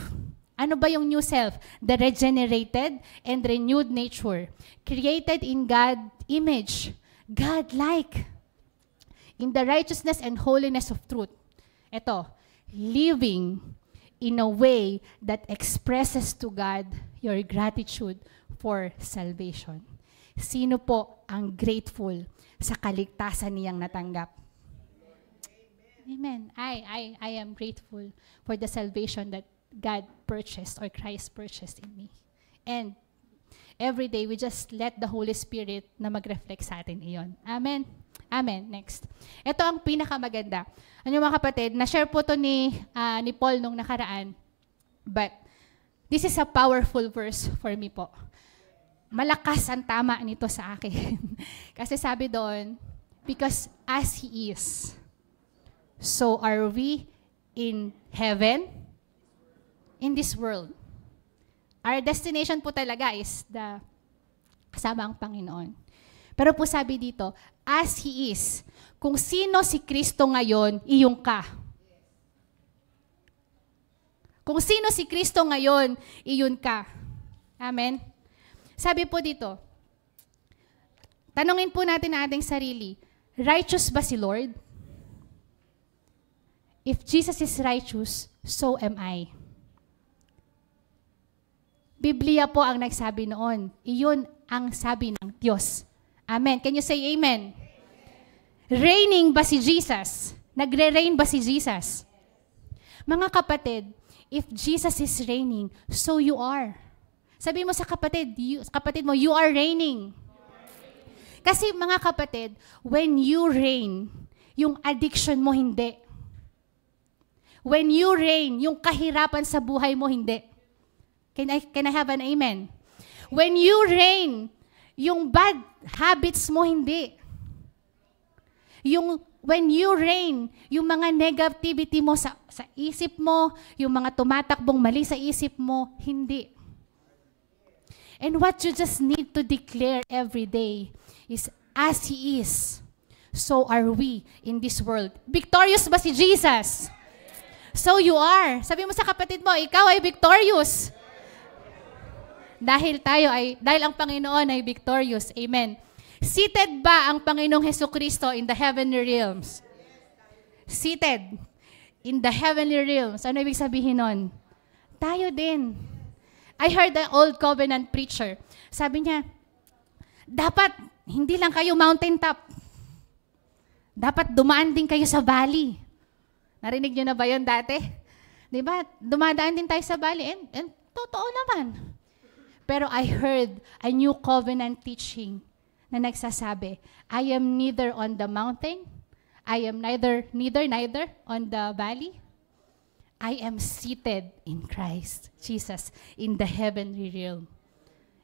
Ano ba yung new self? The regenerated and renewed nature. Created in God's image. God-like. In the righteousness and holiness of truth. Ito, living in a way that expresses to God your gratitude for salvation. Sino po ang grateful sa kaligtasan niyang natanggap? Amen. I am grateful for the salvation that God purchased or Christ purchased in me. And every day, we just let the Holy Spirit na mag-reflect sa atin iyon. Amen. Amen. Next. Ito ang pinakamaganda. Ano mga kapatid, na-share po to ni Paul nung nakaraan. But this is a powerful verse for me po. Malakas ang tama nito sa akin. Kasi sabi doon, because as He is, so are we in heaven, in this world. Our destination po talaga is kasama ang Panginoon. Pero po sabi dito, as He is, kung sino si Kristo ngayon, iyong ka. Kung sino si Kristo ngayon, iyon ka. Amen? Sabi po dito, Tanungin po natin ang ating sarili, righteous ba si Lord? If Jesus is righteous, so am I. Biblia po ang nagsabi noon. Iyon ang sabi ng Diyos. Amen. Can you say amen? Reigning ba si Jesus? Nagre-reign ba si Jesus? Mga kapatid, if Jesus is reigning, so you are. Sabi mo sa kapatid mo, you are reigning. Kasi mga kapatid, when you reign, yung addiction mo hindi. When you reign, yung kahirapan sa buhay mo hindi. Can I have an amen? When you reign, yung bad habits mo hindi. When you reign, yung mga negativity mo sa isip mo, yung mga tumatakbong mali sa isip mo, hindi. And what you just need to declare every day is, as He is, so are we in this world. Victorious ba si Jesus? So you are. Sabi mo sa kapatid mo, ikaw ay victorious. Dahil ang Panginoon ay victorious. Amen. Seated ba ang Panginoong Hesukristo in the heavenly realms? Seated in the heavenly realms. Ano ibig sabihin nun? Tayo din. I heard an old covenant preacher. Sabi niya, dapat hindi lang kayo mountaintop. Dapat dumaan din kayo sa valley. Narinig niyo na ba yun dati? Diba? Dumadaan din tayo sa valley. And totoo naman. Pero I heard a new covenant teaching na nagsasabi, I am neither on the mountain, I am neither on the valley. I am seated in Christ Jesus in the heavenly realm.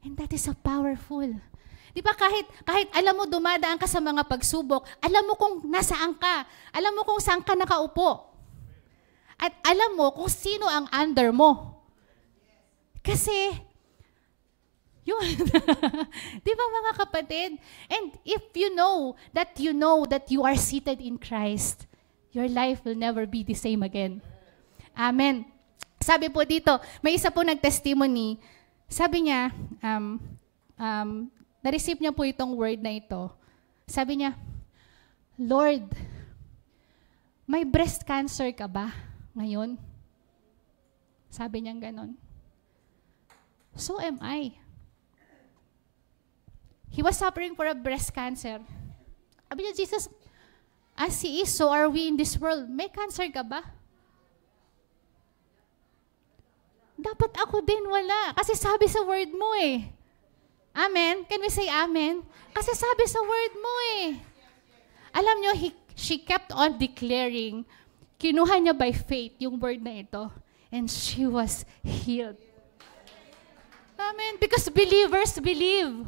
And that is so powerful. Di ba kahit alam mo dumadaan ka sa mga pagsubok, alam mo kung nasaan ka, alam mo kung saan ka nakaupo. At alam mo kung sino ang under mo. Kasi yun. Di ba mga kapatid? And if you know that you are seated in Christ, your life will never be the same again. Amen. Sabi po dito, may isa po nag-testimony. Sabi niya, na-receive niya po itong word na ito. Sabi niya, Lord, may breast cancer ka ba ngayon? Sabi niya ganon. So am I. He was suffering for a breast cancer. Sabi niya, Jesus, as He is, so are we in this world. May cancer ka ba? Dapat ako din wala. Kasi sabi sa word mo eh. Amen? Can we say amen? Kasi sabi sa word mo eh. Alam niyo, she kept on declaring, kinuha niya by faith yung word na ito. And she was healed. Amen? Because believers believe.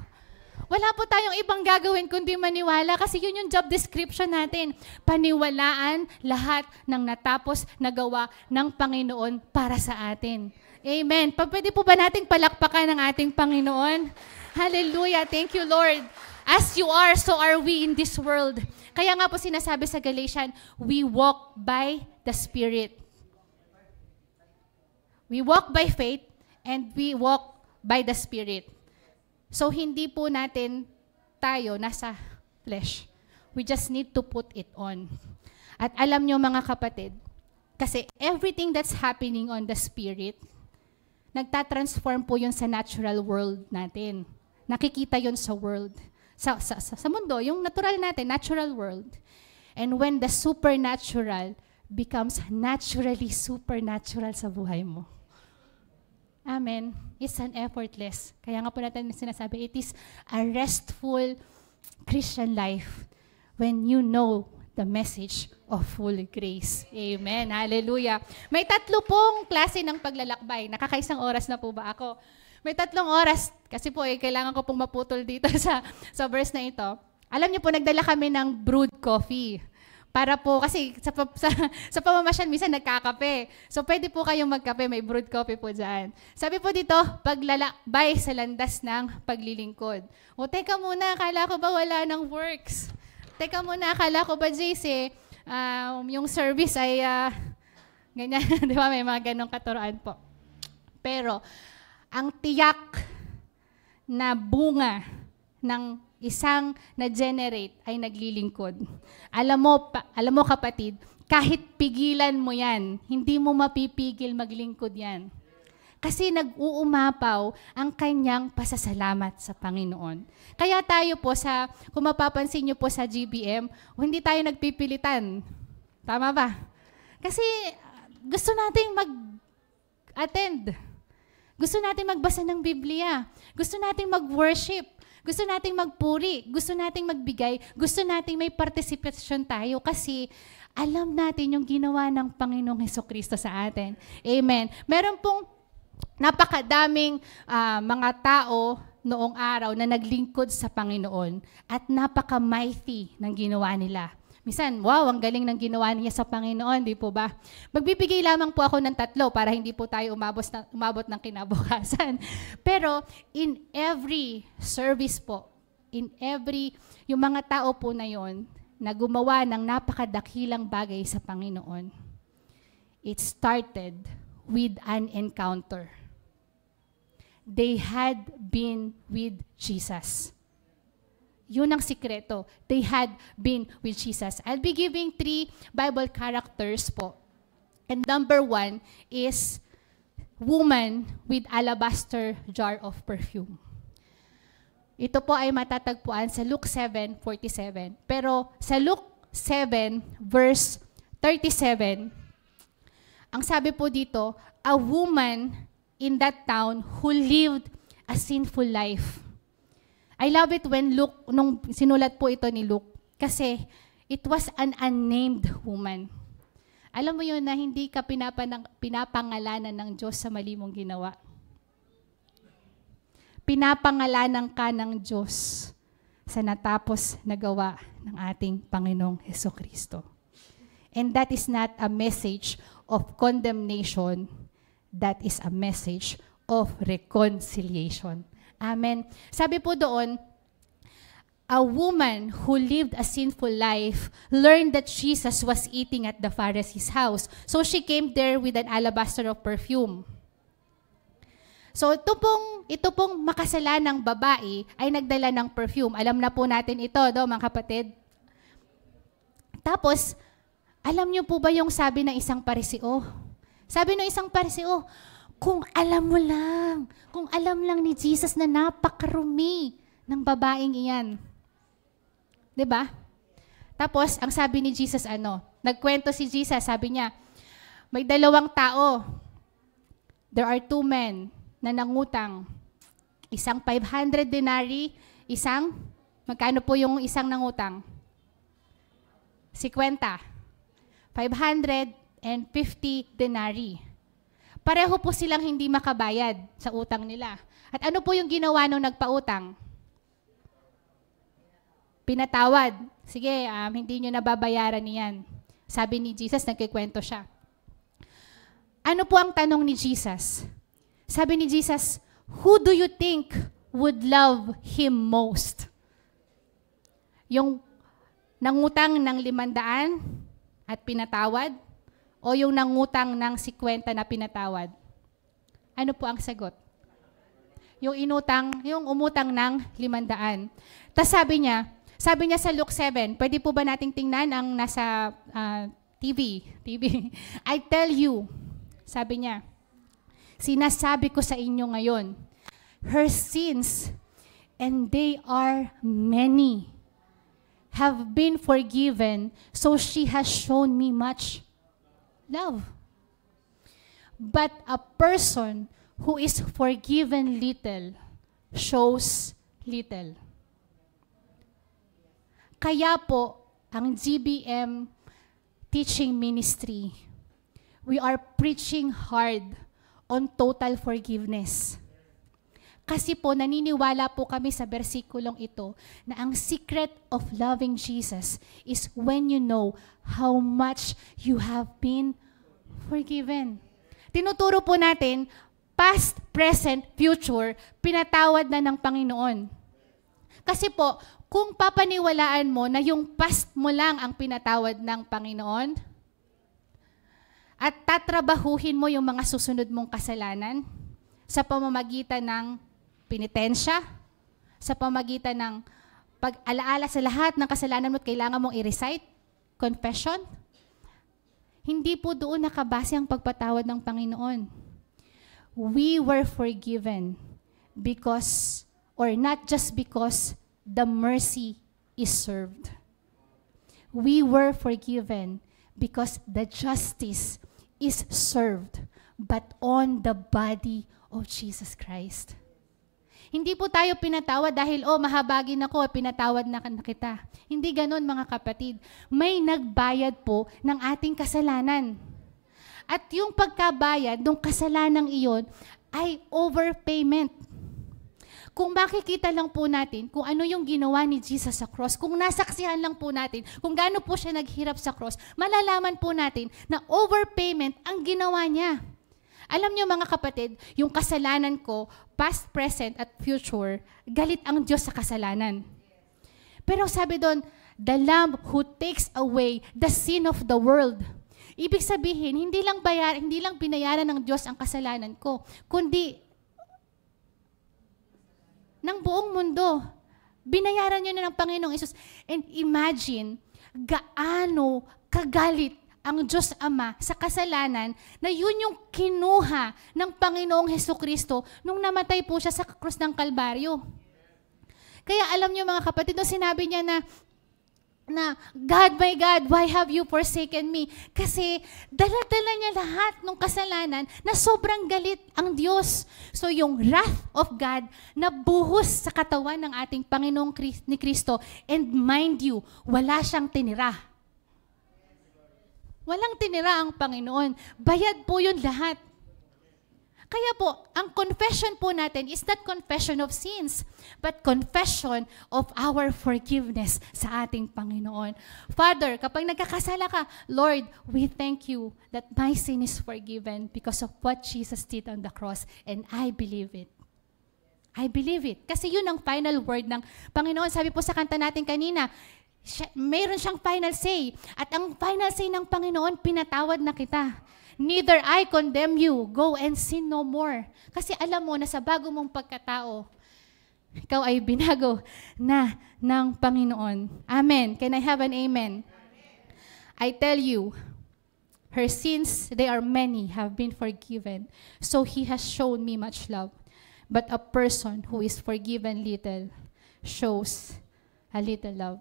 Wala po tayong ibang gagawin kundi maniwala kasi yun yung job description natin. Paniwalaan lahat ng natapos na gawa ng Panginoon para sa atin. Amen. Pwede po ba nating palakpakan ng ating Panginoon? Hallelujah. Thank you, Lord. As you are, so are we in this world. Kaya nga po sinasabi sa Galatians, we walk by the Spirit. We walk by faith and we walk by the Spirit. So, hindi po natin tayo nasa flesh. We just need to put it on. At alam nyo mga kapatid, kasi everything that's happening on the Spirit, nagtatransform po yun sa natural world natin. Nakikita yun sa world. Sa mundo, yung natural natin, natural world. And when the supernatural becomes naturally supernatural sa buhay mo. Amen. It's an effortless. Kaya nga po natin sinasabi, it is a restful Christian life when you know the message of full grace. Amen. Hallelujah. May 3 pong klase ng paglalakbay. Nakakaisang oras na po ba ako? May 3 oras. Kasi po, kailangan ko pong maputol dito sa verse na ito. Alam niyo po, nagdala kami ng brewed coffee. Para po, kasi sa pamamasyal, minsan nagkakape. So, pwede po kayong magkape, may brewed coffee po dyan. Sabi po dito, paglalakbay sa landas ng paglilingkod. O, teka muna, akala ko ba wala ng works? Teka muna, akala ko ba, JC, yung service ay, ganyan, di ba, may mga ganong katuroan po. Pero, ang tiyak na bunga ng isang na-generate ay naglilingkod. Alam mo kapatid, kahit pigilan mo yan, hindi mo mapipigil maglingkod yan. Kasi nag-uumapaw ang kanyang pasasalamat sa Panginoon. Kaya tayo po kung mapapansin niyo po sa GBM, hindi tayo nagpipilitan. Tama ba? Kasi gusto nating mag-attend. Gusto nating magbasa ng Biblia. Gusto nating mag-worship. Gusto nating magpuri. Gusto nating magbigay. Gusto nating may participation tayo kasi alam natin yung ginawa ng Panginoong Hesukristo sa atin. Amen. Meron pong napakadaming mga tao noong araw na naglingkod sa Panginoon at napaka-mighty ng ginawa nila. Minsan, wow, ang galing ng ginawa niya sa Panginoon, di po ba? Magbibigay lamang po ako ng 3 para hindi po tayo umabot ng kinabukasan. Pero in every service po, yung mga tao po na yon na gumawa ng napakadakilang bagay sa Panginoon, it started with an encounter. They had been with Jesus. Yun ang sikreto. They had been with Jesus. I'll be giving 3 Bible characters po. And number 1 is woman with alabaster jar of perfume. Ito po ay matatagpuan sa Luke 7:47. Pero sa Luke 7 verse 37, ang sabi po dito, a woman in that town who lived a sinful life. I love it when Luke, nung sinulat po ito ni Luke, kasi it was an unnamed woman. Alam mo yun na hindi ka pinapangalanan ng Diyos sa mali mong ginawa. Pinapangalanan ka ng Diyos sa natapos na gawa ng ating Panginoong Hesukristo. And that is not a message of condemnation. That is a message of reconciliation. Amen. Sabi po doon, a woman who lived a sinful life learned that Jesus was eating at the Pharisee's house. So she came there with an alabaster of perfume. So ito pong makasalanang babae ay nagdala ng perfume. Alam na po natin ito, mga kapatid. Tapos, alam niyo po ba yung sabi ng isang Pariseo? Sabi ng isang Pariseo, kung alam lang ni Jesus na napakarumi ng babaeng iyan. 'Di ba? Tapos, ang sabi ni Jesus nagkwento si Jesus, sabi niya, may 2 tao. There are 2 men na nangutang. Isang 500 denarii, magkano po yung isang nangutang? 50. 550 denarii. Pareho po silang hindi makabayad sa utang nila. At ano po yung ginawa nung nagpautang? Pinatawad. Sige, hindi nyo nababayaran niyan. Sabi ni Jesus, nagkikwento siya. Ano po ang tanong ni Jesus? Sabi ni Jesus, who do you think would love him most? Yung nangutang ng 500 at pinatawad? O yung nangutang ng 50 na pinatawad? Ano po ang sagot? Yung umutang ng 500. Tapos sabi niya sa Luke 7, pwede po ba nating tingnan ang nasa TV? I tell you, sabi niya, sinasabi ko sa inyo ngayon, her sins, and they are many, have been forgiven, so she has shown me much love. But a person who is forgiven little shows little. Kaya po, ang GBM teaching ministry, we are preaching hard on total forgiveness. Kasi po, naniniwala po kami sa bersikulong ito na ang secret of loving Jesus is when you know how much you have been forgiven. Tinuturo po natin, past, present, future, pinatawad na ng Panginoon. Kasi po, kung papaniwalaan mo na yung past mo lang ang pinatawad ng Panginoon, at tatrabahuhin mo yung mga susunod mong kasalanan sa pamamagitan ng penitensya, sa pamagitan ng pag-alaala sa lahat ng kasalanan mo at kailangan mong i-recite, confession. Hindi po doon nakabase ang pagpatawad ng Panginoon. We were forgiven because, or not just because, the mercy is served. We were forgiven because the justice is served, but on the body of Jesus Christ. Hindi po tayo pinatawad dahil, mahabagin ako, pinatawad na kita. Hindi ganon, mga kapatid. May nagbayad po ng ating kasalanan. At yung pagkabayad ng kasalanang iyon ay overpayment. Kung makikita lang po natin kung ano yung ginawa ni Jesus sa cross, kung nasaksihan lang po natin, kung gaano po siya naghirap sa cross, malalaman po natin na overpayment ang ginawa niya. Alam niyo, mga kapatid, yung kasalanan ko, past, present, at future, galit ang Diyos sa kasalanan. Pero sabi doon, the Lamb who takes away the sin of the world. Ibig sabihin, hindi lang binayaran ng Diyos ang kasalanan ko, kundi ng buong mundo. Binayaran niyo na ng Panginoong Hesus. And imagine, gaano kagalit ang Diyos Ama sa kasalanan na yun yung kinuha ng Panginoong Hesukristo nung namatay po siya sa krus ng Kalbaryo. Kaya alam niyo, mga kapatid, nung sinabi niya na God, my God, why have you forsaken me? Kasi dala-dala niya lahat ng kasalanan na sobrang galit ang Diyos. So yung wrath of God na buhos sa katawan ng ating Panginoong ni Kristo, and mind you, wala siyang tinira. Walang tinira ang Panginoon. Bayad po yun lahat. Kaya po, ang confession po natin is not confession of sins, but confession of our forgiveness sa ating Panginoon. Father, kapag nagkakasala ka, Lord, we thank you that my sin is forgiven because of what Jesus did on the cross, and I believe it. I believe it. Kasi yun ang final word ng Panginoon. Sabi po sa kanta natin kanina, mayroon siyang final say. At ang final say ng Panginoon, pinatawad na kita. Neither I condemn you. Go and sin no more. Kasi alam mo na sa bago mong pagkatao, ikaw ay binago na ng Panginoon. Amen. Can I have an amen? I tell you, her sins, they are many, have been forgiven. So he has shown me much love. But a person who is forgiven little shows a little love.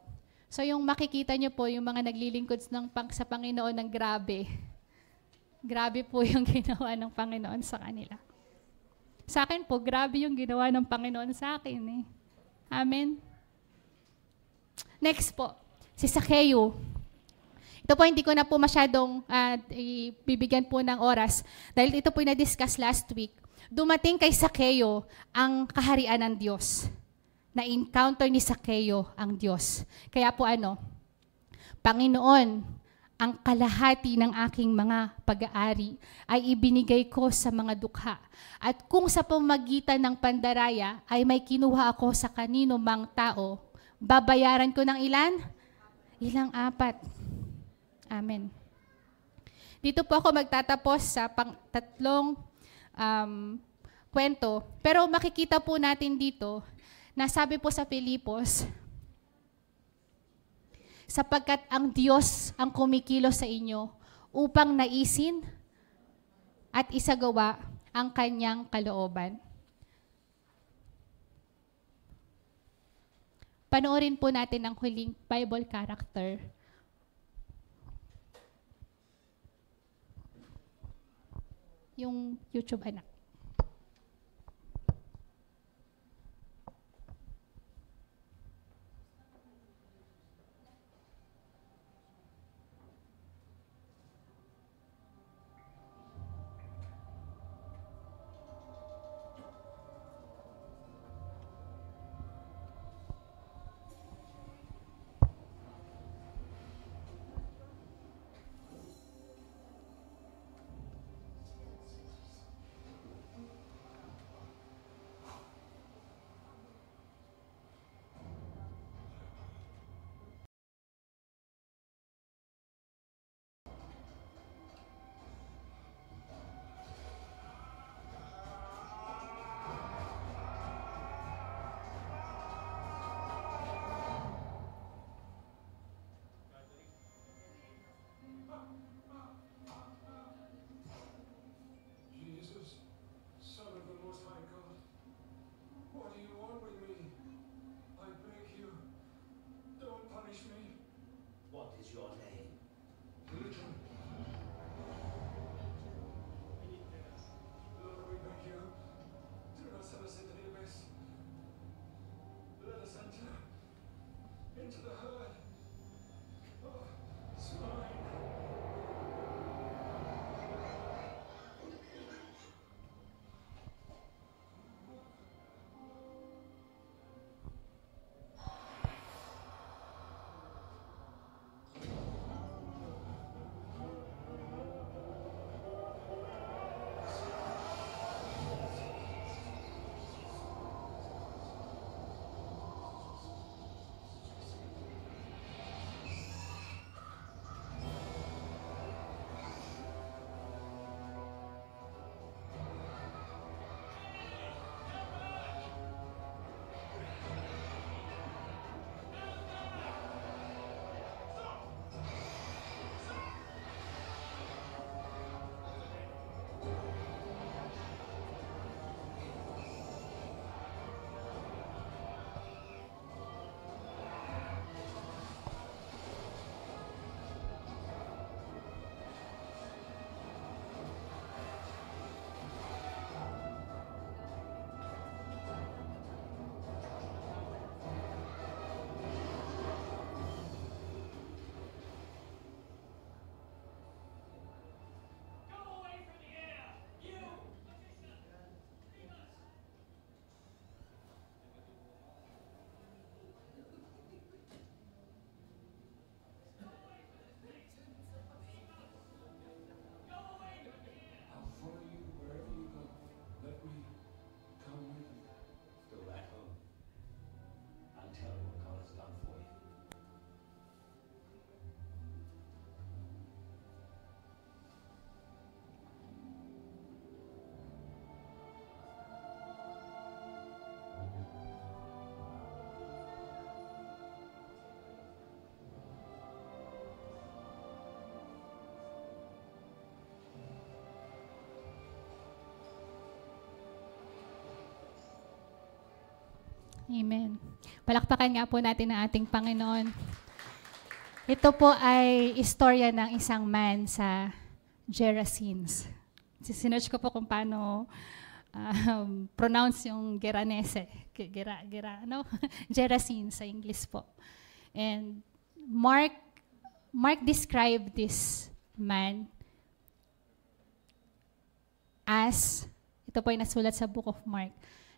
So yung makikita niyo po, yung mga naglilingkod sa Panginoon ng grabe. Grabe po yung ginawa ng Panginoon sa kanila. Sa akin po, grabe yung ginawa ng Panginoon sa akin. Amen? Next po, si Zaccheo. Ito po, hindi ko na po masyadong ibibigyan po ng oras dahil ito po yung na-discuss last week. Dumating kay Zaccheo ang kaharian ng Diyos. Na-encounter ni Zaccheo ang Diyos. Kaya po Panginoon, ang kalahati ng aking mga pag-aari ay ibinigay ko sa mga dukha. At kung sa pamagitan ng pandaraya ay may kinuha ako sa kanino mang tao, babayaran ko ng ilan? Ilang 4. Amen. Dito po ako magtatapos sa tatlong kwento. Pero makikita po natin dito, nasabi po sa Filipos, sapagkat ang Diyos ang kumikilos sa inyo upang naisin at isagawa ang kanyang kalooban. Panoorin po natin ang huling Bible character. Yung YouTube anak. Amen. Palakpakan nga po natin ang ating Panginoon. Ito po ay istorya ng isang man sa Gerasenes. Sinearch ko po kung paano pronounce yung Geranese. Gerasenes sa English po. And Mark described this man as, ito po ay nasulat sa Book of Mark.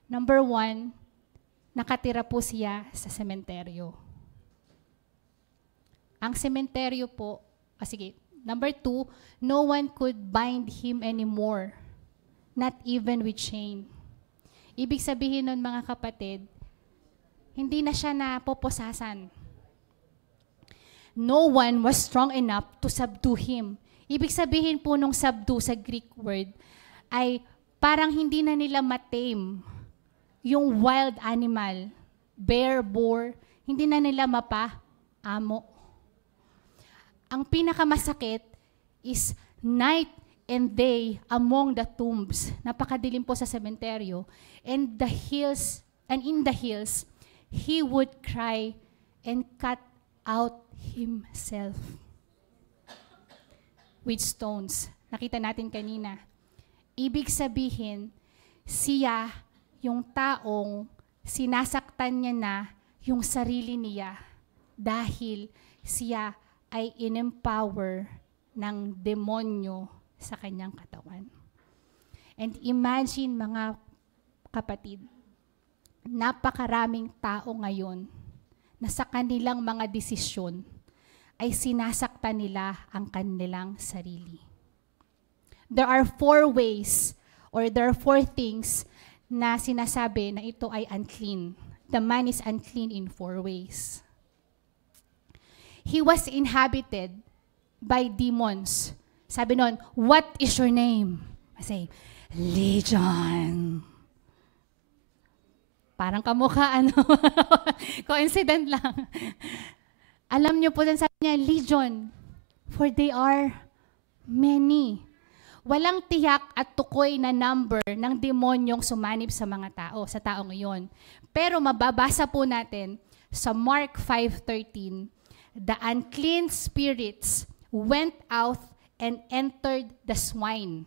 Number 1, nakatira po siya sa sementeryo. Ang sementeryo po, sige, number 2, no one could bind him anymore, not even with chain. Ibig sabihin nun, mga kapatid, hindi na siya napoposasan. No one was strong enough to subdue him. Ibig sabihin po nung subdue sa Greek word ay parang hindi na nila matame yung wild animal, bear, boar, hindi na nila mapa-amo. Ang pinakamasakit is night and day among the tombs. Napakadilim po sa sementeryo. And in the hills, he would cry and cut out himself with stones. Nakita natin kanina. Ibig sabihin, siya, yung taong sinasaktan niya na yung sarili niya dahil siya ay in-empower ng demonyo sa kanyang katawan. And imagine, mga kapatid, napakaraming tao ngayon na sa kanilang mga desisyon ay sinasaktan nila ang kanilang sarili. There are 4 ways or there are 4 things na sinasabi na ito ay unclean. The man is unclean in 4 ways. He was inhabited by demons. Sabi nun, what is your name? I say, Legion. Parang kamukha, coincident lang. Alam niyo po din, sabi niya, Legion, for they are many. Walang tiyak at tukoy na number ng demonyong sumanib sa mga tao, sa taong iyon. Pero mababasa po natin sa Mark 5:13, the unclean spirits went out and entered the swine.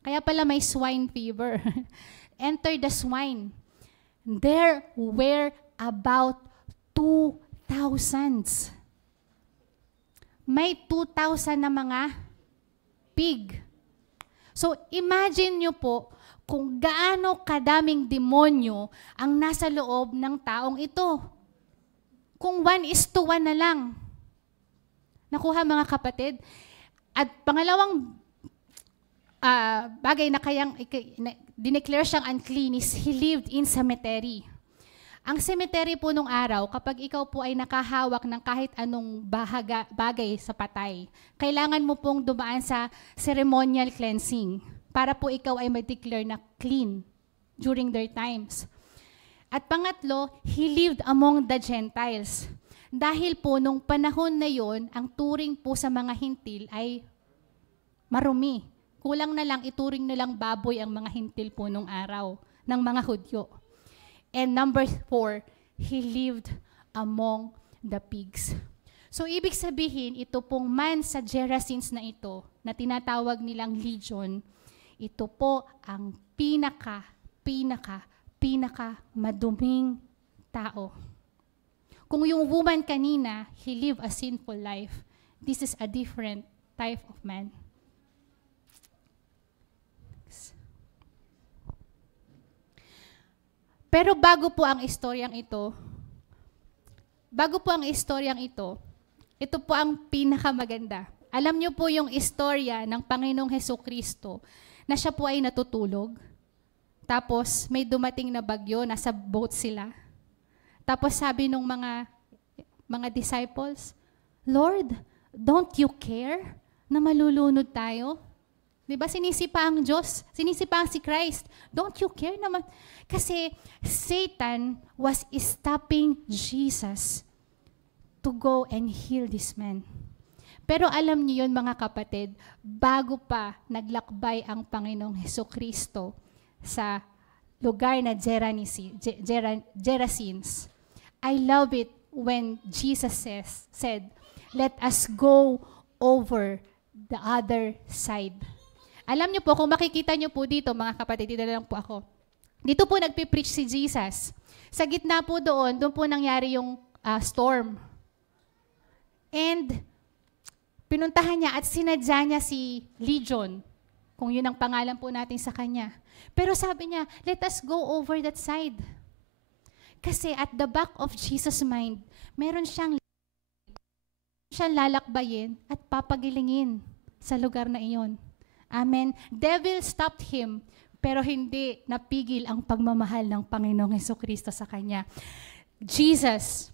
Kaya pala may swine fever. Entered the swine. There were about 2,000. May 2,000 na mga pig. So imagine nyo po kung gaano kadaming demonyo ang nasa loob ng taong ito. Kung 1:1 na lang. Nakuha, mga kapatid. At pangalawang bagay na kayang dineclare siyang unclean is he lived in cemetery. Ang cemetery po nung araw, kapag ikaw po ay nakahawak ng kahit anong bagay sa patay, kailangan mo pong dumaan sa ceremonial cleansing para po ikaw ay ma-declare na clean during their times. At pangatlo, he lived among the Gentiles. Dahil po nung panahon na yon, ang turing po sa mga hintil ay marumi. Kulang na lang, ituring na lang baboy ang mga hintil po nung araw ng mga Hudyo. And number 4, he lived among the pigs. So ibig sabihin, ito pong man sa Gerasenes na ito, na tinatawag nilang Legion, ito po ang pinaka maduming tao. Kung yung woman kanina, he lived a sinful life, this is a different type of man. Pero bago po ang istoryang ito, ito po ang pinakamaganda. Alam niyo po yung istorya ng Panginoong Hesukristo na siya po ay natutulog. Tapos may dumating na bagyo, nasa boat sila. Tapos sabi nung mga disciples, Lord, don't you care na malulunod tayo? Diba sinisipa ang Diyos, sinisipa ang si Christ. Don't you care naman? Kasi Satan was stopping Jesus to go and heal this man. Pero alam niyo yun, mga kapatid, bago pa naglakbay ang Panginoong Hesukristo sa lugar na Gerasenes. I love it when Jesus said, let us go over the other side. Alam niyo po, kung makikita niyo po dito, mga kapatid, dito na lang po ako. Dito po nagpipreach si Jesus. Sa gitna po doon po nangyari yung storm. And pinuntahan niya at sinadya niya si Legion, kung yun ang pangalan po natin sa kanya. Pero sabi niya, let us go over that side. Kasi at the back of Jesus' mind, meron siyang lalakbayin at papagilingin sa lugar na iyon. Amen. Devil stopped him, pero hindi napigil ang pagmamahal ng Panginoong Jesucristo sa kanya. Jesus,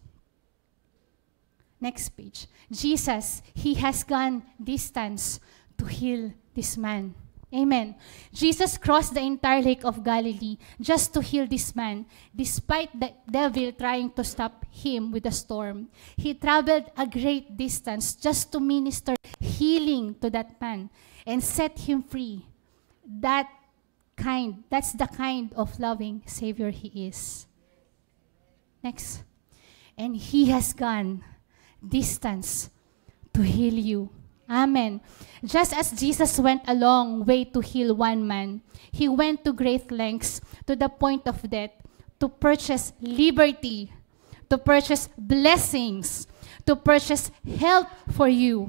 next page. Jesus, He has gone distance to heal this man. Amen. Jesus crossed the entire Lake of Galilee just to heal this man, despite the devil trying to stop him with the storm. He traveled a great distance just to minister healing to that man and set him free. That's the kind of loving Savior He is. Next. And He has gone distance to heal you. Amen. Just as Jesus went a long way to heal one man, He went to great lengths to the point of death to purchase liberty, to purchase blessings, to purchase help for you.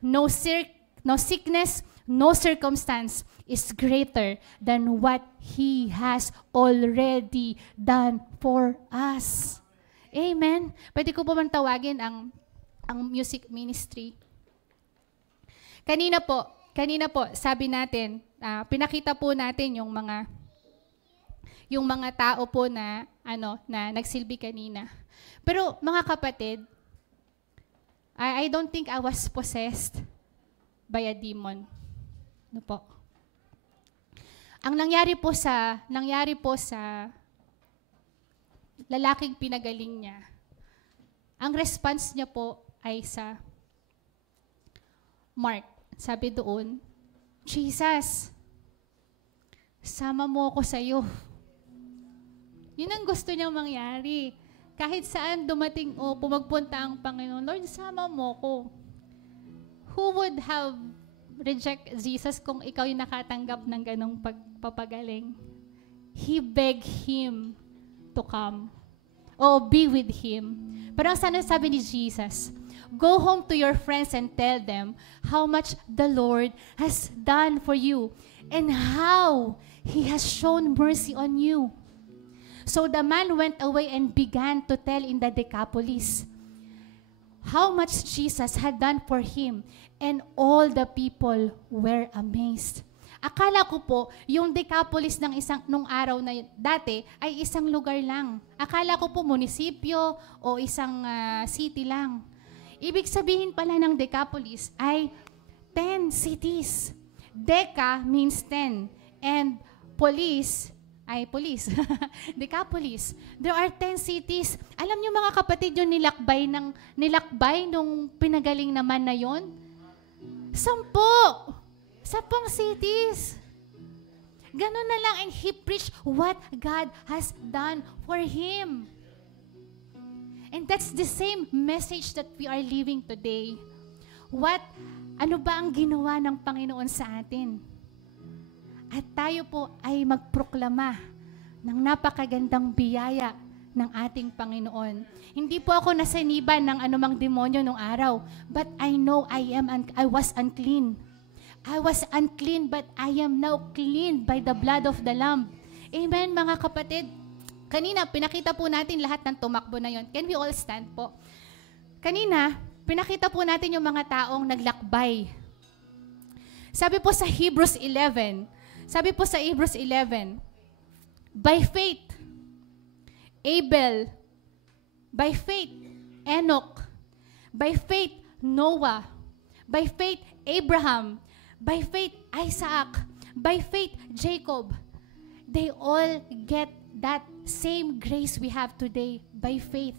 No sickness, no circumstance is greater than what He has already done for us. Amen. Pwede ko po man tawagin ang music ministry. Kanina po, sabi natin, pinakita po natin yung mga tao po na nagsilbi kanina. Pero mga kapatid, I don't think I was possessed by a demon. Ano po? Ang nangyari po sa lalaking pinagaling niya, ang response niya po ay sa Mark. Sabi doon, Jesus, sama mo ako sa'yo. Yun ang gusto niyang mangyari. Kahit saan dumating o pumagpunta ang Panginoon, Lord, sama mo ko. Who would have reject Jesus kung ikaw yung nakatanggap ng ganong pagpapagaling? He begged him to come. O be with him. Pero ang sabi ni Jesus, go home to your friends and tell them how much the Lord has done for you and how He has shown mercy on you. So the man went away and began to tell in the Decapolis how much Jesus had done for him, and all the people were amazed. Akala ko po, yung Decapolis nung araw na dati ay isang lugar lang. Akala ko po munisipyo o isang city lang. Ibig sabihin pala ng Decapolis ay 10 cities. Deca means 10. And police. Decapolis. There are 10 cities. Alam niyo mga kapatid yung nilakbay nung pinagaling naman na yon? 10 cities. Ganun na lang, and he preached what God has done for him. And that's the same message that we are living today. Ano ba ang ginawa ng Panginoon sa atin? At tayo po ay magproklama ng napakagandang biyaya ng ating Panginoon. Hindi po ako nasaniban ng anumang demonyo nung araw, but I know I was unclean. I was unclean, but I am now clean by the blood of the Lamb. Amen, mga kapatid. Kanina, pinakita po natin lahat ng tumakbo na yon. Can we all stand po? Kanina, pinakita po natin yung mga taong naglakbay. Sabi po sa Hebrews 11, by faith, Abel, by faith, Enoch, by faith, Noah, by faith, Abraham, by faith, Isaac, by faith, Jacob, they all get that same grace we have today by faith.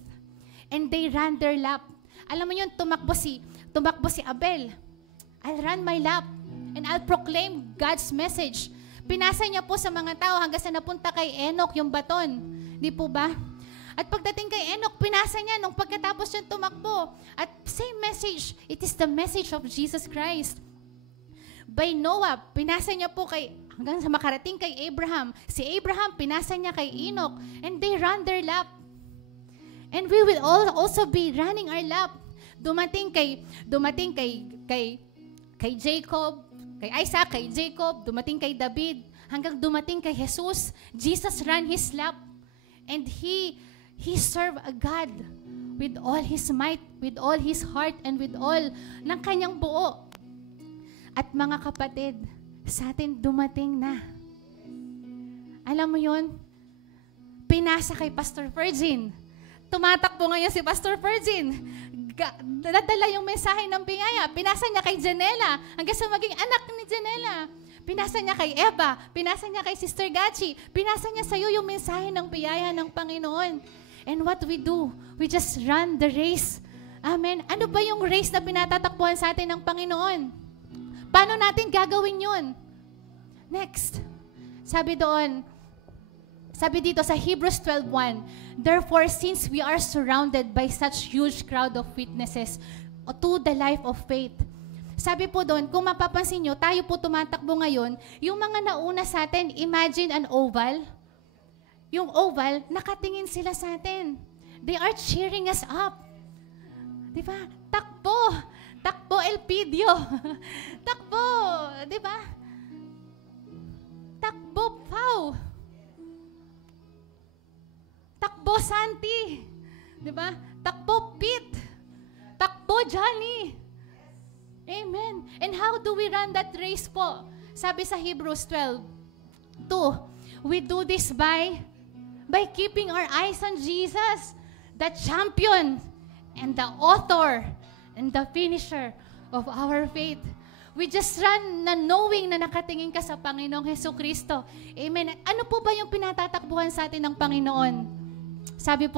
And they ran their lap. Alam mo yun, tumakbo si Abel. I'll run my lap and I'll proclaim God's message. Pinasa niya po sa mga tao hanggang sa napunta kay Enoch yung baton. Di po ba? At pagdating kay Enoch, pinasa niya nung pagkatapos niya tumakbo. At same message, it is the message of Jesus Christ. By Noah, pinasa niya po hanggang sa makarating kay Abraham. Si Abraham, pinasa niya kay Enoch. And they run their lap. And we will also be running our lap. Dumating kay Jacob, kay Isaac, kay Jacob, dumating kay David, hanggang dumating kay Jesus. Jesus ran his lap. And he served a God with all his might, with all his heart, and with all ng kanyang buo. At mga kapatid, sa atin dumating na. Alam mo yun? Pinasa kay Pastor Virgin. Tumatakbo ngayon si Pastor Virgin. Nadala yung mensahe ng biyaya. Pinasa niya kay Janela, hanggang sa maging anak ni Janela. Pinasa niya kay Eva, pinasa niya kay Sister Gachi, pinasa niya sa'yo yung mensahe ng biyaya ng Panginoon. And what we do, we just run the race. Amen. Ano ba yung race na pinatatakbuhan sa atin ng Panginoon? Paano natin gagawin yun? Next. Sabi dito sa Hebrews 12:1, therefore, since we are surrounded by such huge crowd of witnesses to the life of faith. Sabi po doon, kung mapapansin nyo, tayo po tumatakbo ngayon, yung mga nauna sa atin, imagine an oval. Yung oval, nakatingin sila sa atin. They are cheering us up. Di ba? Takbo! Takbo, Elpidio! Takbo! Di ba? Takbo, Pau! Takbo, Santi! Di ba? Takbo, Pete! Takbo, Johnny! Amen. And how do we run that race po? Sabi sa Hebrews 12:2, we do this by keeping our eyes on Jesus, the champion and the author and the finisher of our faith. We just run na knowing na nakatingin ka sa Panginoong Hesukristo. Amen. Ano po ba yung pinatatakbuhan sa atin ng Panginoon? Sabi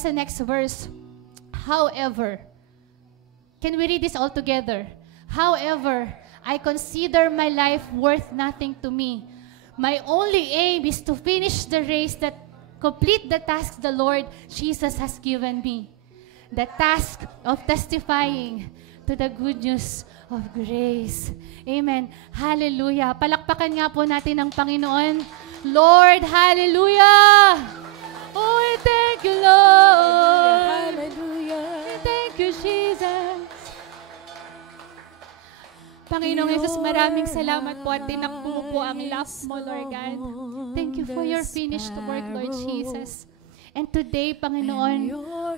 sa next verse, however, can we read this all together? However, I consider my life worth nothing to me. My only aim is to finish the race, that complete the task the Lord Jesus has given me. The task of testifying to the good news of grace. Amen. Hallelujah. Palakpakan nga po natin ang Panginoon. Lord, hallelujah! Oh, we thank you, Lord. Hallelujah. We thank you, Jesus. Panginoong Jesus, maraming salamat po at tinakbo mo po ang love mo, Lord God. Thank you for your finished work, Lord Jesus. And today, Panginoon,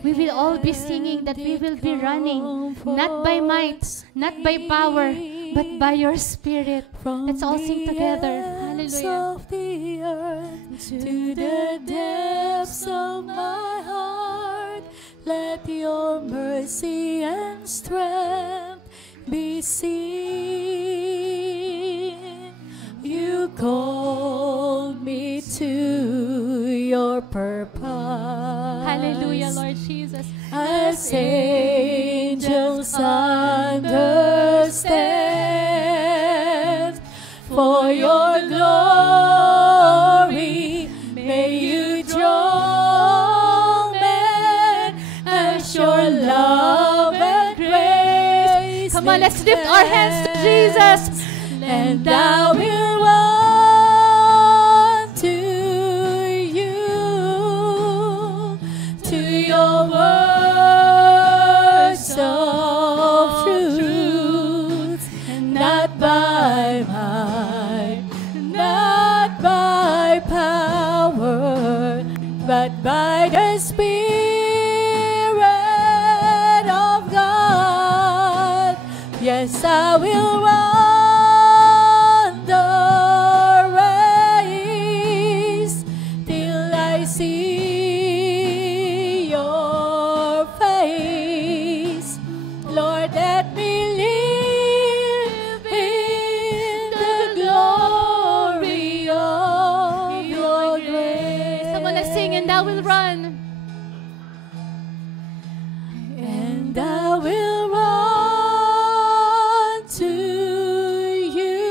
we will all be singing that we will be running, not by might, not by power, but by your Spirit. Let's all sing together. Hallelujah. Of the earth, to the depths of my heart, let your mercy and strength be seen. You called me to your purpose. Hallelujah, Lord Jesus. As angels understand, for your glory may you draw men as your love and grace. Come on, let's lift our hands to Jesus. And I will run to you, to your words of truth, not by might, not by power, but by the Spirit of God. Yes, I will run the race till I see your face. Lord, let me live in the glory of your grace. Someone let's sing, and I will run. And I will run to you,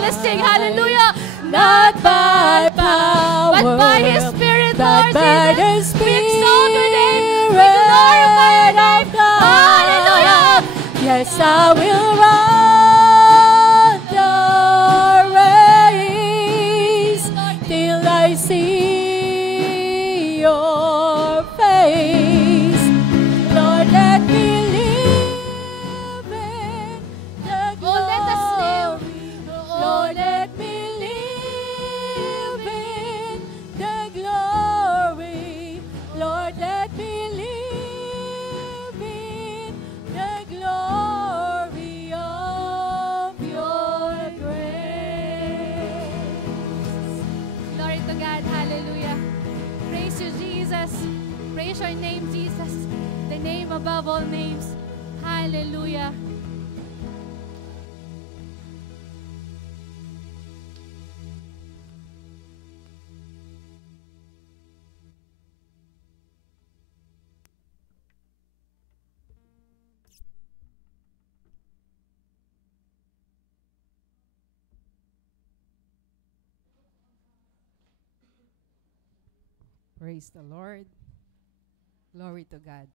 want to sing hallelujah. Not by power, but by His Spirit, but Lord by the Jesus. We Spirit exalt your name. We glorify your name. of God. Hallelujah. Yes, I will run the race till I see your face. Lord, let me live in the Oh, let us live. glory. Lord, let me live in the glory. Lord, let me live in the glory of your grace. Glory to God. Hallelujah. Praise you, Jesus. Praise your name, Jesus. The name above all names. Hallelujah. Praise the Lord. Glory to God.